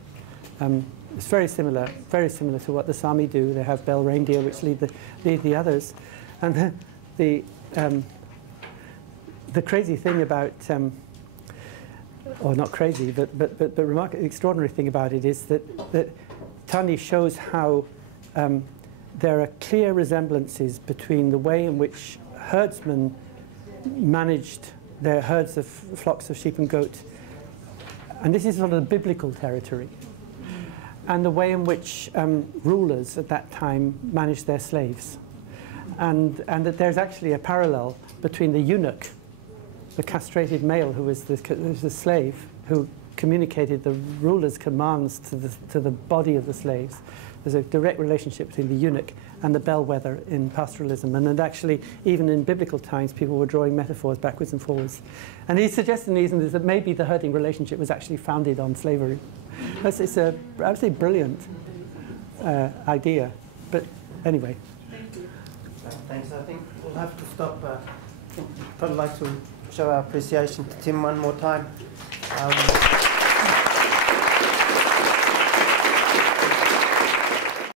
It's very similar to what the Saami do. They have bell reindeer which lead the others. And the crazy thing about, or not crazy, but remarkably extraordinary thing about it is that Tani shows how there are clear resemblances between the way in which herdsmen managed their herds of flocks of sheep and goat, and this is sort of the biblical territory, and the way in which rulers at that time managed their slaves. And that there's actually a parallel between the eunuch, the castrated male who was the slave, who communicated the ruler's commands to the body of the slaves. There's a direct relationship between the eunuch and the bellwether in pastoralism. And then actually, even in biblical times, people were drawing metaphors backwards and forwards. And he suggested in these that maybe the herding relationship was actually founded on slavery. It's a absolutely brilliant idea. But anyway. Thanks. I think we'll have to stop. I'd like to show our appreciation to Tim one more time.